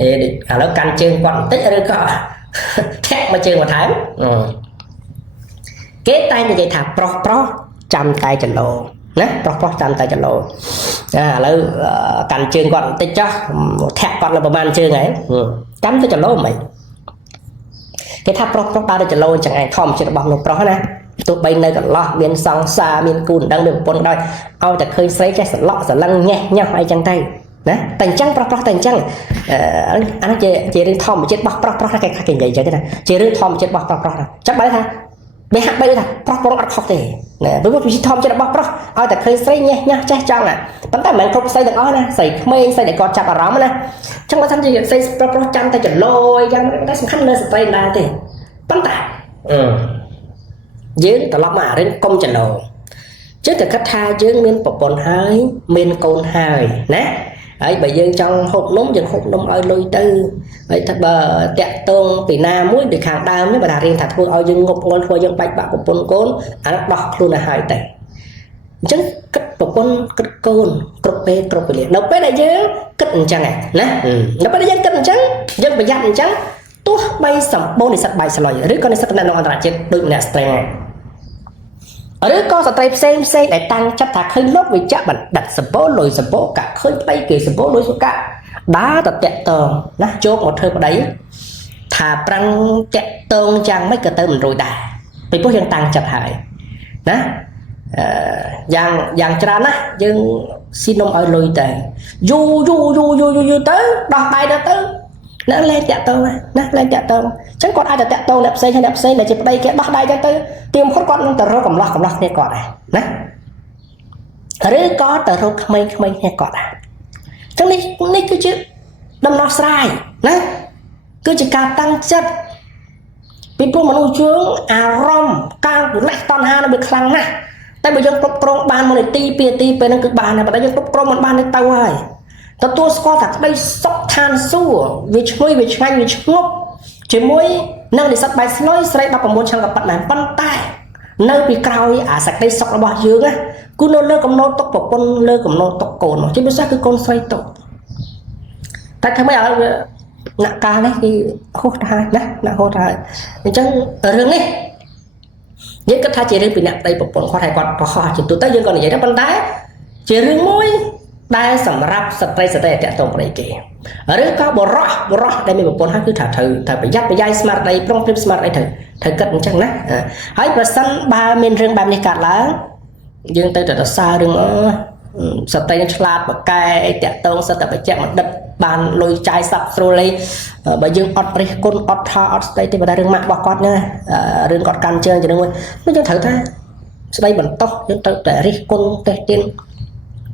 nó căn chân còn tích ở có thét mà chân mà thái kế tay như vậy thà pro trăm tay chân lô nè pro trăm tay chân lô lấy căn chân còn tích cho thét còn làประมาณ chân ấy cắm tới chân lô mày cái tháp pro ba đây chân lô chẳng ai thòm trên bọc nó pro nè tụi bay nơi còn lo miền song xa miền cùn đang được bồn đôi aoแต่เคยใช้ใจสลอสลังแง่nhau ai chẳng tay nè thành trăng pro thành trăng anh chị riêng thòm chết bọc pro cái gì vậy thế này chị riêng thòm chết bọc pro chắc bay tha bé hạt bay tha pro ăn khóc thì nè với một chị thòm chết bọc pro aoแต่เคยใช้แง่nhau chắc chăng à bắn tay mình không xây được ó nè xây mê xây để còn chặt vào đó nè chẳng có thằng gì xây pro chăn tay chuẩn lôi chăn cái khăn lên xây là thì bắn tay dưới tao lắm mà đến công trình đồ chứ từ cách tha dưới miền bột bồn hơi miền cồn hơi nè ấy bây giờ trong hộp nấm ở lôi tư vậy thật bờ tẹt tôn vì nam muối để hàng đam nếu mà đạt riêng thật thua ở dương ngục ngon thua dương bạch bạc của bồn cồn nó đọc luôn là hai tệ chứ cất bột cồn cất cồn cột liền đâu biết đây chứ cất chẳng này nè đâu biết đây cất chẳng dân phải dặn chẳng tua bay sầm bông thì sạch bay sờ lòi rưỡi con này sạch nằm ở trên đừng nè streng rưỡi con sạch xem để tăng chấp thạc hơi lót vì chắc bạn đặt sập bố lùi sập bố cả hơi bay kì sập bố lùi xuống cả đá tập tẹt tờ nó chốt một hơi vào đấy thà prăng tẹt tông chẳng mấy cái tơ mình rồi đà vì bố dân tăng chấp hại đó giang tràn á nhưng xin ông ở lùi tề du tới đọc bài đó tới nó lên chạ tơ chẳng còn ai chạ tơ đẹp xây là chỉ đây cái bắt đây cho tới tìm khốt con tờ rô cầm lọc nghe còn này nè rưỡi có tờ rô khmây nghe còn này chẳng ní cứ chứ đâm nó sai nè cứ chỉ cả tăng chất vì bố mà nuôi chướng rong cao của lách toàn ha nó bị khăn nè tại bây giờ prong ban mà ti pe nó cứ bàn này mà đây prongมันbanในเตาហើយแต่ตัวสกอร์จากได้ซอกทานสู้วิชมุ้ยวิชงานวิชงบจิมุ้ยนั่งในสัตว์ใบสลอยใส่ดับประมวลช่างกับปัดหนปั้นใต้เนื้อปีกราวสักได้ซอกระบาดเยอะนะกูนอนเลิกกับนอนตกปกปนเลิกกับนอนตกโกนที่ไม่ใช่คือคนใส่ตกแต่ทำไมเอาหนักการนี่คือโคตรได้นะหนักโคตรได้จังเรื่องนี้ยิ่งก็ถ้าเจริญปีหนักได้ปกปนข้อไทยกว่าข้อจิตตัวใต้ยังก่อนอย่างนั้นปั้นใต้เจริญมุ้ยได้สำหรับสเตย์แต่ตรงไปเกย์หรือก็บรอได้มีบุคคลให้คือถ้าไปยัดไปย้ายสมาร์ทได้ปล้องคลิปสมาร์ทได้เธอเกิดจังนะให้ประสันบาเมนเรื่องแบบนี้กัดแล้วยังเตยแต่ซาเรื่องสเตย์ฉลาดแบบไก่แต่ตรงสเตย์ไปแจกมันดับบานลอยใจสับโซเลยบางยังอดริคนอดท่าอดสเตย์ที่มาได้เรื่องมากบอกก่อนเนี่ยเรื่องกอดการเจอจะนึกว่าไม่ยังถือท่าสเตย์บรรทุกยังเตยแต่ริคนเตยจิน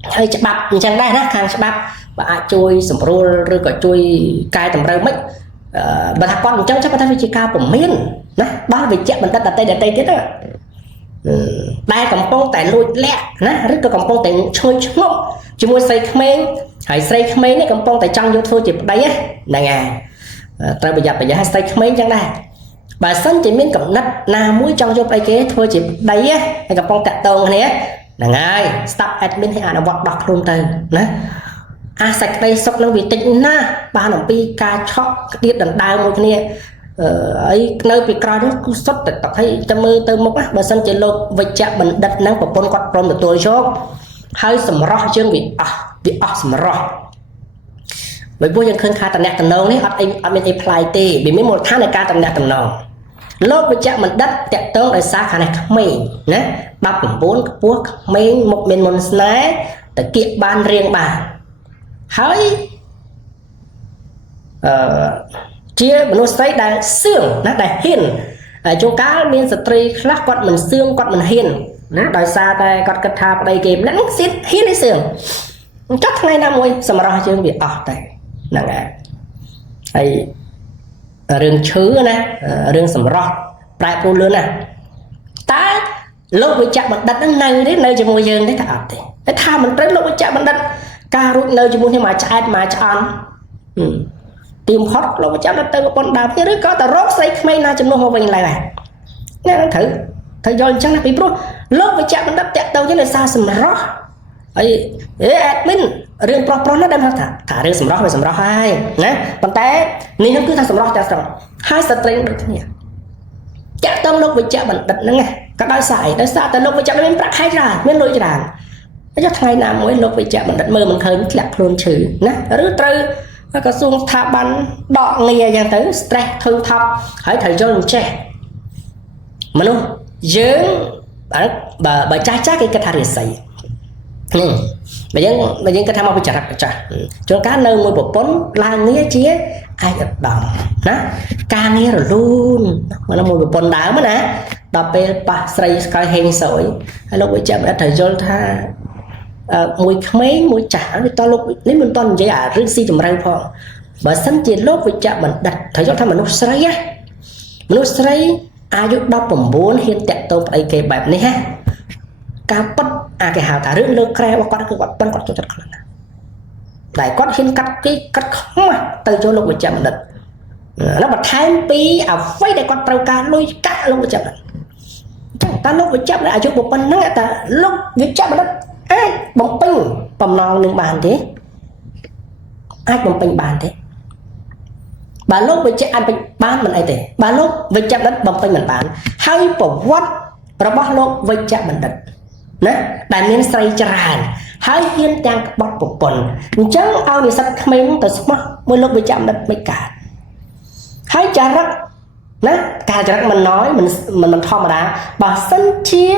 hơi chập bắp chẳng đây đó hàng chập bắp và chui sầm rô rồi cả chui cài tầm râu mấy bà thằng con chẳng chắc có thể chỉ cao của miên nè bao về chạm mình đặt tay tiếp đó đây cầm phong tại lùi lẹ nè rất có cầm phong tại chơi chốt chỉ mua xây khmeng hãy xây khmeng này cầm phong tại trong vô thôi chỉ đấy á này à ta bây giờ hai xây khmeng chẳng đây bà sân chỉ miên cầm nắp na mũi trong vô đây kế thôi chỉ đấy á hay cầm phong tại tông này là ngay stop admin hay là vọt đọc luôn từ nè sạch đây sốc nó bị tĩnh na ba nòng pi ca chóc điệp đằng đau một cái này ấy nơi bị cào nó cứ sốt để tập thấy trong mơ từ mốc á bà sân chỉ lột vạch chạm mình đặt năng của con quạt from được tôi chốt hơi sầm ro chương bị sầm ro bởi vô dân khơi khai tận nẹt tận nâu này anh mình apply tê bị mấy một tháng này ca tận nẹt tận nâu lốt với chạm mình đất tẹt tông ở xa khả này mình nè đập bốn quốc mình một mình một sné để kiện ban riêng bà hỡi chia một xây đài xương nó đài hiền ở chỗ cá miền street khác quạt mình xương quạt mình hiền nó đòi xa đây quạt cật tháp đây kìm lẫn xít hiền đấy xương chắc ngày năm mươi xong rồi chưa bị đây là ngày rừng chứa nè rừng sầm rót đại cô lớn nè ta lúc với chạm mặt đất nó nơi đấy nơi cho môi dương đấy thật đấy tha mình tới lúc với chạm mặt đất ca rút nơi cho môi nhưng mà chạy mà chọn ตีมพอดเราจะได้เติมปนดาวหรือก็แต่รกใส่ไม่น่าจำนวนมาเป็นอะไรนั่นถือยนจังนะพี่พรุ่โลกไปจับมันดับแตะเตาจะเลยซาสมรอไอ้แอดมินเรื่องปลอนั่นได้ไหมถ้าเรื่องสมรอไปสมรอให้นะปันแต่นี่นั่นคือทางสมรอจะสมให้สตริงโดยที่เนี่ยจะต้องโลกไปจับมันดับนั่นไงก็ได้ใส่แต่โลกไปจับมันเป็นปลาไข่raไม่ลอยraแล้วจะทายน้ำไว้โลกไปจับมันดับมือมันเคยหลักโคลนฉือนะหรือตรึกระทรวงทาบันดอกเงียอย่างtới stress thương thấp hãy thầy cho mình trẻ mà luôn dưỡng bà cha cái thà để xây bây giờ cái tham mau bị chặt cho cá nơi môi bộ bốn la nghĩa chia ai gặp đồng đó ca nghĩa rồi luôn mà nó môi bộ bốn đá mà nè đọc về bà xây cái hình sỏi hay lúc bây giờ đã thầy cho tha mùi mấy mùi chả thì to lúc nếu mình toàn vậy riêng si chùm răng phong bởi sân chỉ lúc với chạm mình đặt thấy cho thằng mình nó sấy ai giúp đọc bổng bốn hiện tại tôi phải kể bài này ha cao bất cái hào thả rưỡi lơ kre và con cứ quạt cho chặt con đại con hiện cắt không mà từ cho lúc với chạm mình đặt nó bật hai pi phây để con trâu ca lôi cả lúc với chạm ta lúc với chạm lại giúp một phần nữa ta lúc với chạm mình đặt bóng pin bầm non nương bàn thế ai bóng pin bàn thế bà lúc với anh bán mình ai thế bà lúc với chạm đất bóng pin mình bán hay bỏ vót rồi bắt lúc với chạm mình đất nè đại miền xây tràn hay hiên trang bọt một phần chẳng ao thì sắp mấy từ smart mới lúc với chạm đất mấy cả hay trả rắc nè cả trả rắc mình nói mình thò mà đá bà sân chia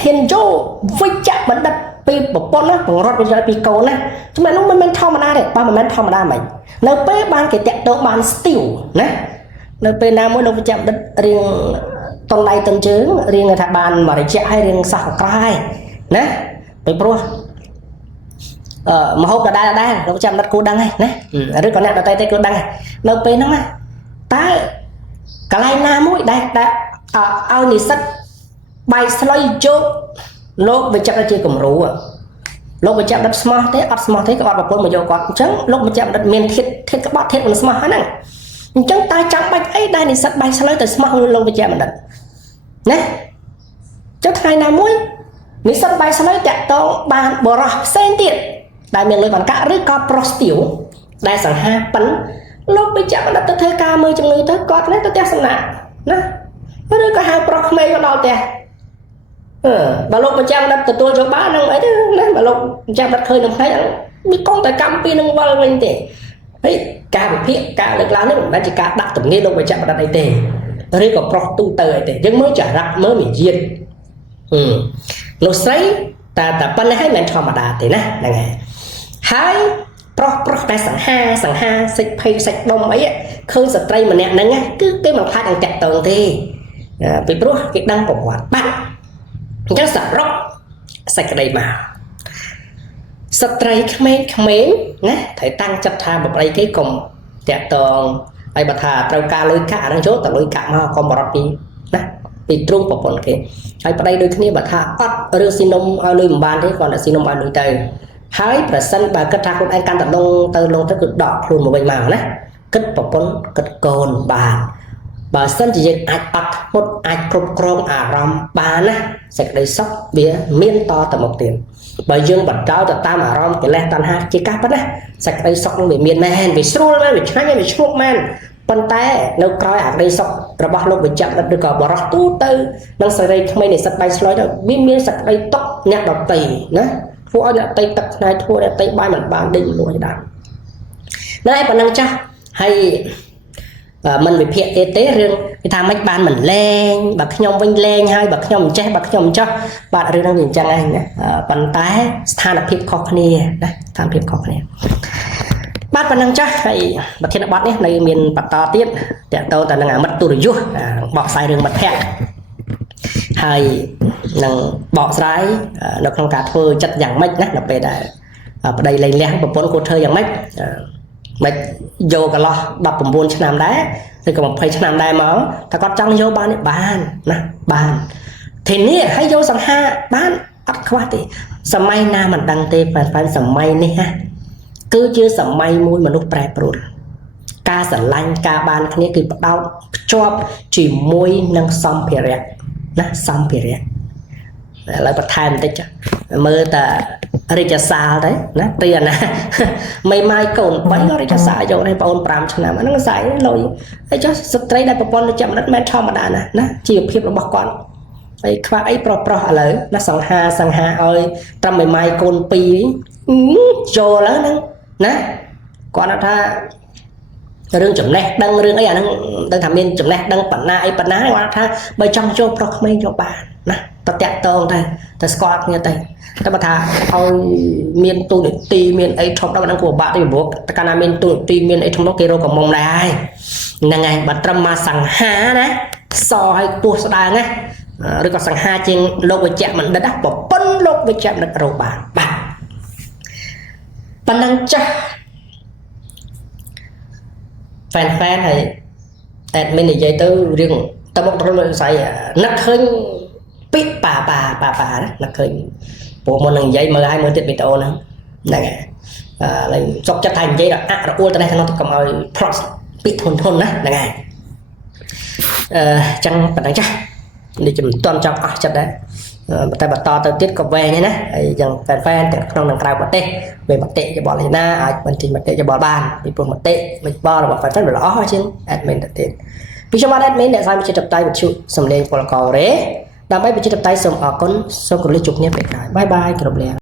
hiên vô với chạm mình đặt pi một con á một rót bây giờ pi cầu nè chúng mày lúc mình thò mà đá đấy ba mình thò mà đá mày nơi pe ban cái tẹt đồ ban steel nè nơi pe nam mới lúc với chạm đất riêng toàn đây tân chứng riêng người thạch bàn mà để chạy hay riêng sạc cài nèไปปลัวmà hộp là đa nó chạm đất cô đăng này nè rồi còn nè đặt tay cô đăng này nó pe nó mà ta cả lai nam mũi đây ao nhị sắt bay slide chốt lúc về chạm đất chơi cầm rú lúc về chạm đất smart thế các bạn bảo quân mà vô quạt trắng lúc về chạm đất miền thiết các bạn thiết mình smart này chẳng tay trắng bay ấy đây nhị sắt bay slide từ smart luôn về chạm đất nè cho thay nào mũi nhị sắt bay slide chạm to bàn bò rọ sen tiền đại miền lưới bàn cá rưỡi co prostil đại sản ha bắn lúc về chạm đất tôi thấy ca mơi trong người tới quạt đấy tôi test xem nào nè nó đưa có hai pro mê có đau tè bà lúc mà chạm đất tôi cho bá năng ấy đấy bà lúc chạm đất khơi nằm thấy biết con tại cam pi năng vâng lên tè ấy ca bị phía ca lực lá đấy đã chỉ ca đặt tầm nghe lúc mà chạm đất đây tè đây có pro tu tờ tè nhưng mới trả ra mới bị diệt nó sấy ta ban hai men thò mà đà tè nè là ngày hai pro đại sẵn ha sạch pay sạch đông ấy khơi sạch tray mà nè nè cứ cái mà khai đang chặt tường thì vì pro cái đang bỏ quạt bắt chắc sạch róc sạch đầy mà sạch tray khmen nè thấy tăng chặt tha một đây cái cùng chặt tường ai bật thà trâu ca lôi cả đang chốt tại lôi cả mà còn bỏ đi nè bị trung bỏ còn cái ai vào đây đôi khi bật thà bắt đưa xin nông lôi một bàn thế còn là xin nông bàn lôi tây hai percent bà kết thúc anh can tập đông từ lông tới cực đỏ luôn một vài màu nè kết bỏ con kết cồn bà sân chỉ dịch ai bắt một ai cột crom ram bà nè sẽ đầy sốc bia miên to tầm một tiền bà dương bật cao từ tam ram cái lên tan ha chỉ cáp nè sẽ đầy sốc bị miên men bị sôi men bị cháy men bị smoke men bàn tay nếu coi ở đây sốc rồi bắt lúc bị chậm được cả bỏ ra tu tư đang sợi dây không này sợi bay slide đó miên sợi dây tóc nhặt độc tì nè phụ anh là tay tập này thua để tay bay mình bàn đinh luôn đã đây bạn năng cha hay mình bị phiền tế riêng cái thằng mấy bạn mình lên bạc nhom vinh lên hay bạc nhom che bạc nhom cho bạn riêng đang nhìn chân anh nè bàn tay than là phim khó khăn đấy than phim khó khăn bạn năng cha hay bạc thiên bát nhé này miền bạc to tiếp để tôi ta đang mất tu rồi bọc sai đường bạc hẹn hay năng bỏ trái nó không cả thôi chất dạng mấy nè nó về đây lấy lẽ một bốn cô thơ dạng mấy mấy vô cả lo đọc một buôn nam đá thì còn một phây nam đá máu ta có trong vô bàn thì nè hay vô sang ha bán ắt khoa thì sầm may na mình đăng tê phải sầm may nè ha cứ chưa sầm may môi mà lúc bè bột ca sẵn lanh ca ban cái này cứ bắt đầu cho chỉ môi nâng xong phía rẹt nè xong phía rẹt lại bắt thay một tí chứ mơ ta đi cho xa đấy nè tiền nè mày mai cồn bấy nó đi cho xa rồi này bọn pram cho nào mà nó giải lỗi ấy cho straight đây bọn nó chậm đất men thom mà đà nè chiều khiếp nó bọc con ấy khoa ấy pro ở lời nó sang ha ơi trăm mày mai cồn pi cho lớn nè còn nó tha rương chấm nét đăng rương ấy à đăng thảm miên chấm nét đăng bản na ấy bản na qua tha bây trong cho pro mấy cho bạn nè ta tẹt tông đây ta squat như thế ta bảo thà thôi miên tu để ti miên ấy trong đó đang của bạn thì buộc ta cana miên tu ti miên ấy trong đó kêu còn mong này là ngày bạn trăm mà sang ha đấy so hay tua sa đà nghe rồi còn sang ha trên lô với chạm mình đã đắp bỏ phân lô với chạm được rồi bạn bạn đang chắc fan này admin này dây tới riêng ta một trong sai nát hơi biết bà đó nát hơi bộ môn lần dây 20 tiết video nữa này lại chọc chất thành dây là rồi ua tới đây nó cầm ơi plus biết thôn đó là ngày chẳng bạn đang chắc đi chùm toàn trong chặt đấy tay bật to tới tiết cọc về này nè dần fan từ trong đằng sau bật tê về bật tê cho bỏ lên na mình thì bật tê cho bỏ bàn bị buồn bật tê mình bỏ là phải rồi lõ chứ admin đặt tiền vì cho bạn admin để sao mình chỉ tập tay một chút xong lên vào cầu đấy đam mê mình chỉ tập tay xong ở con xong còn lấy chụp nhé bye bye cái đồng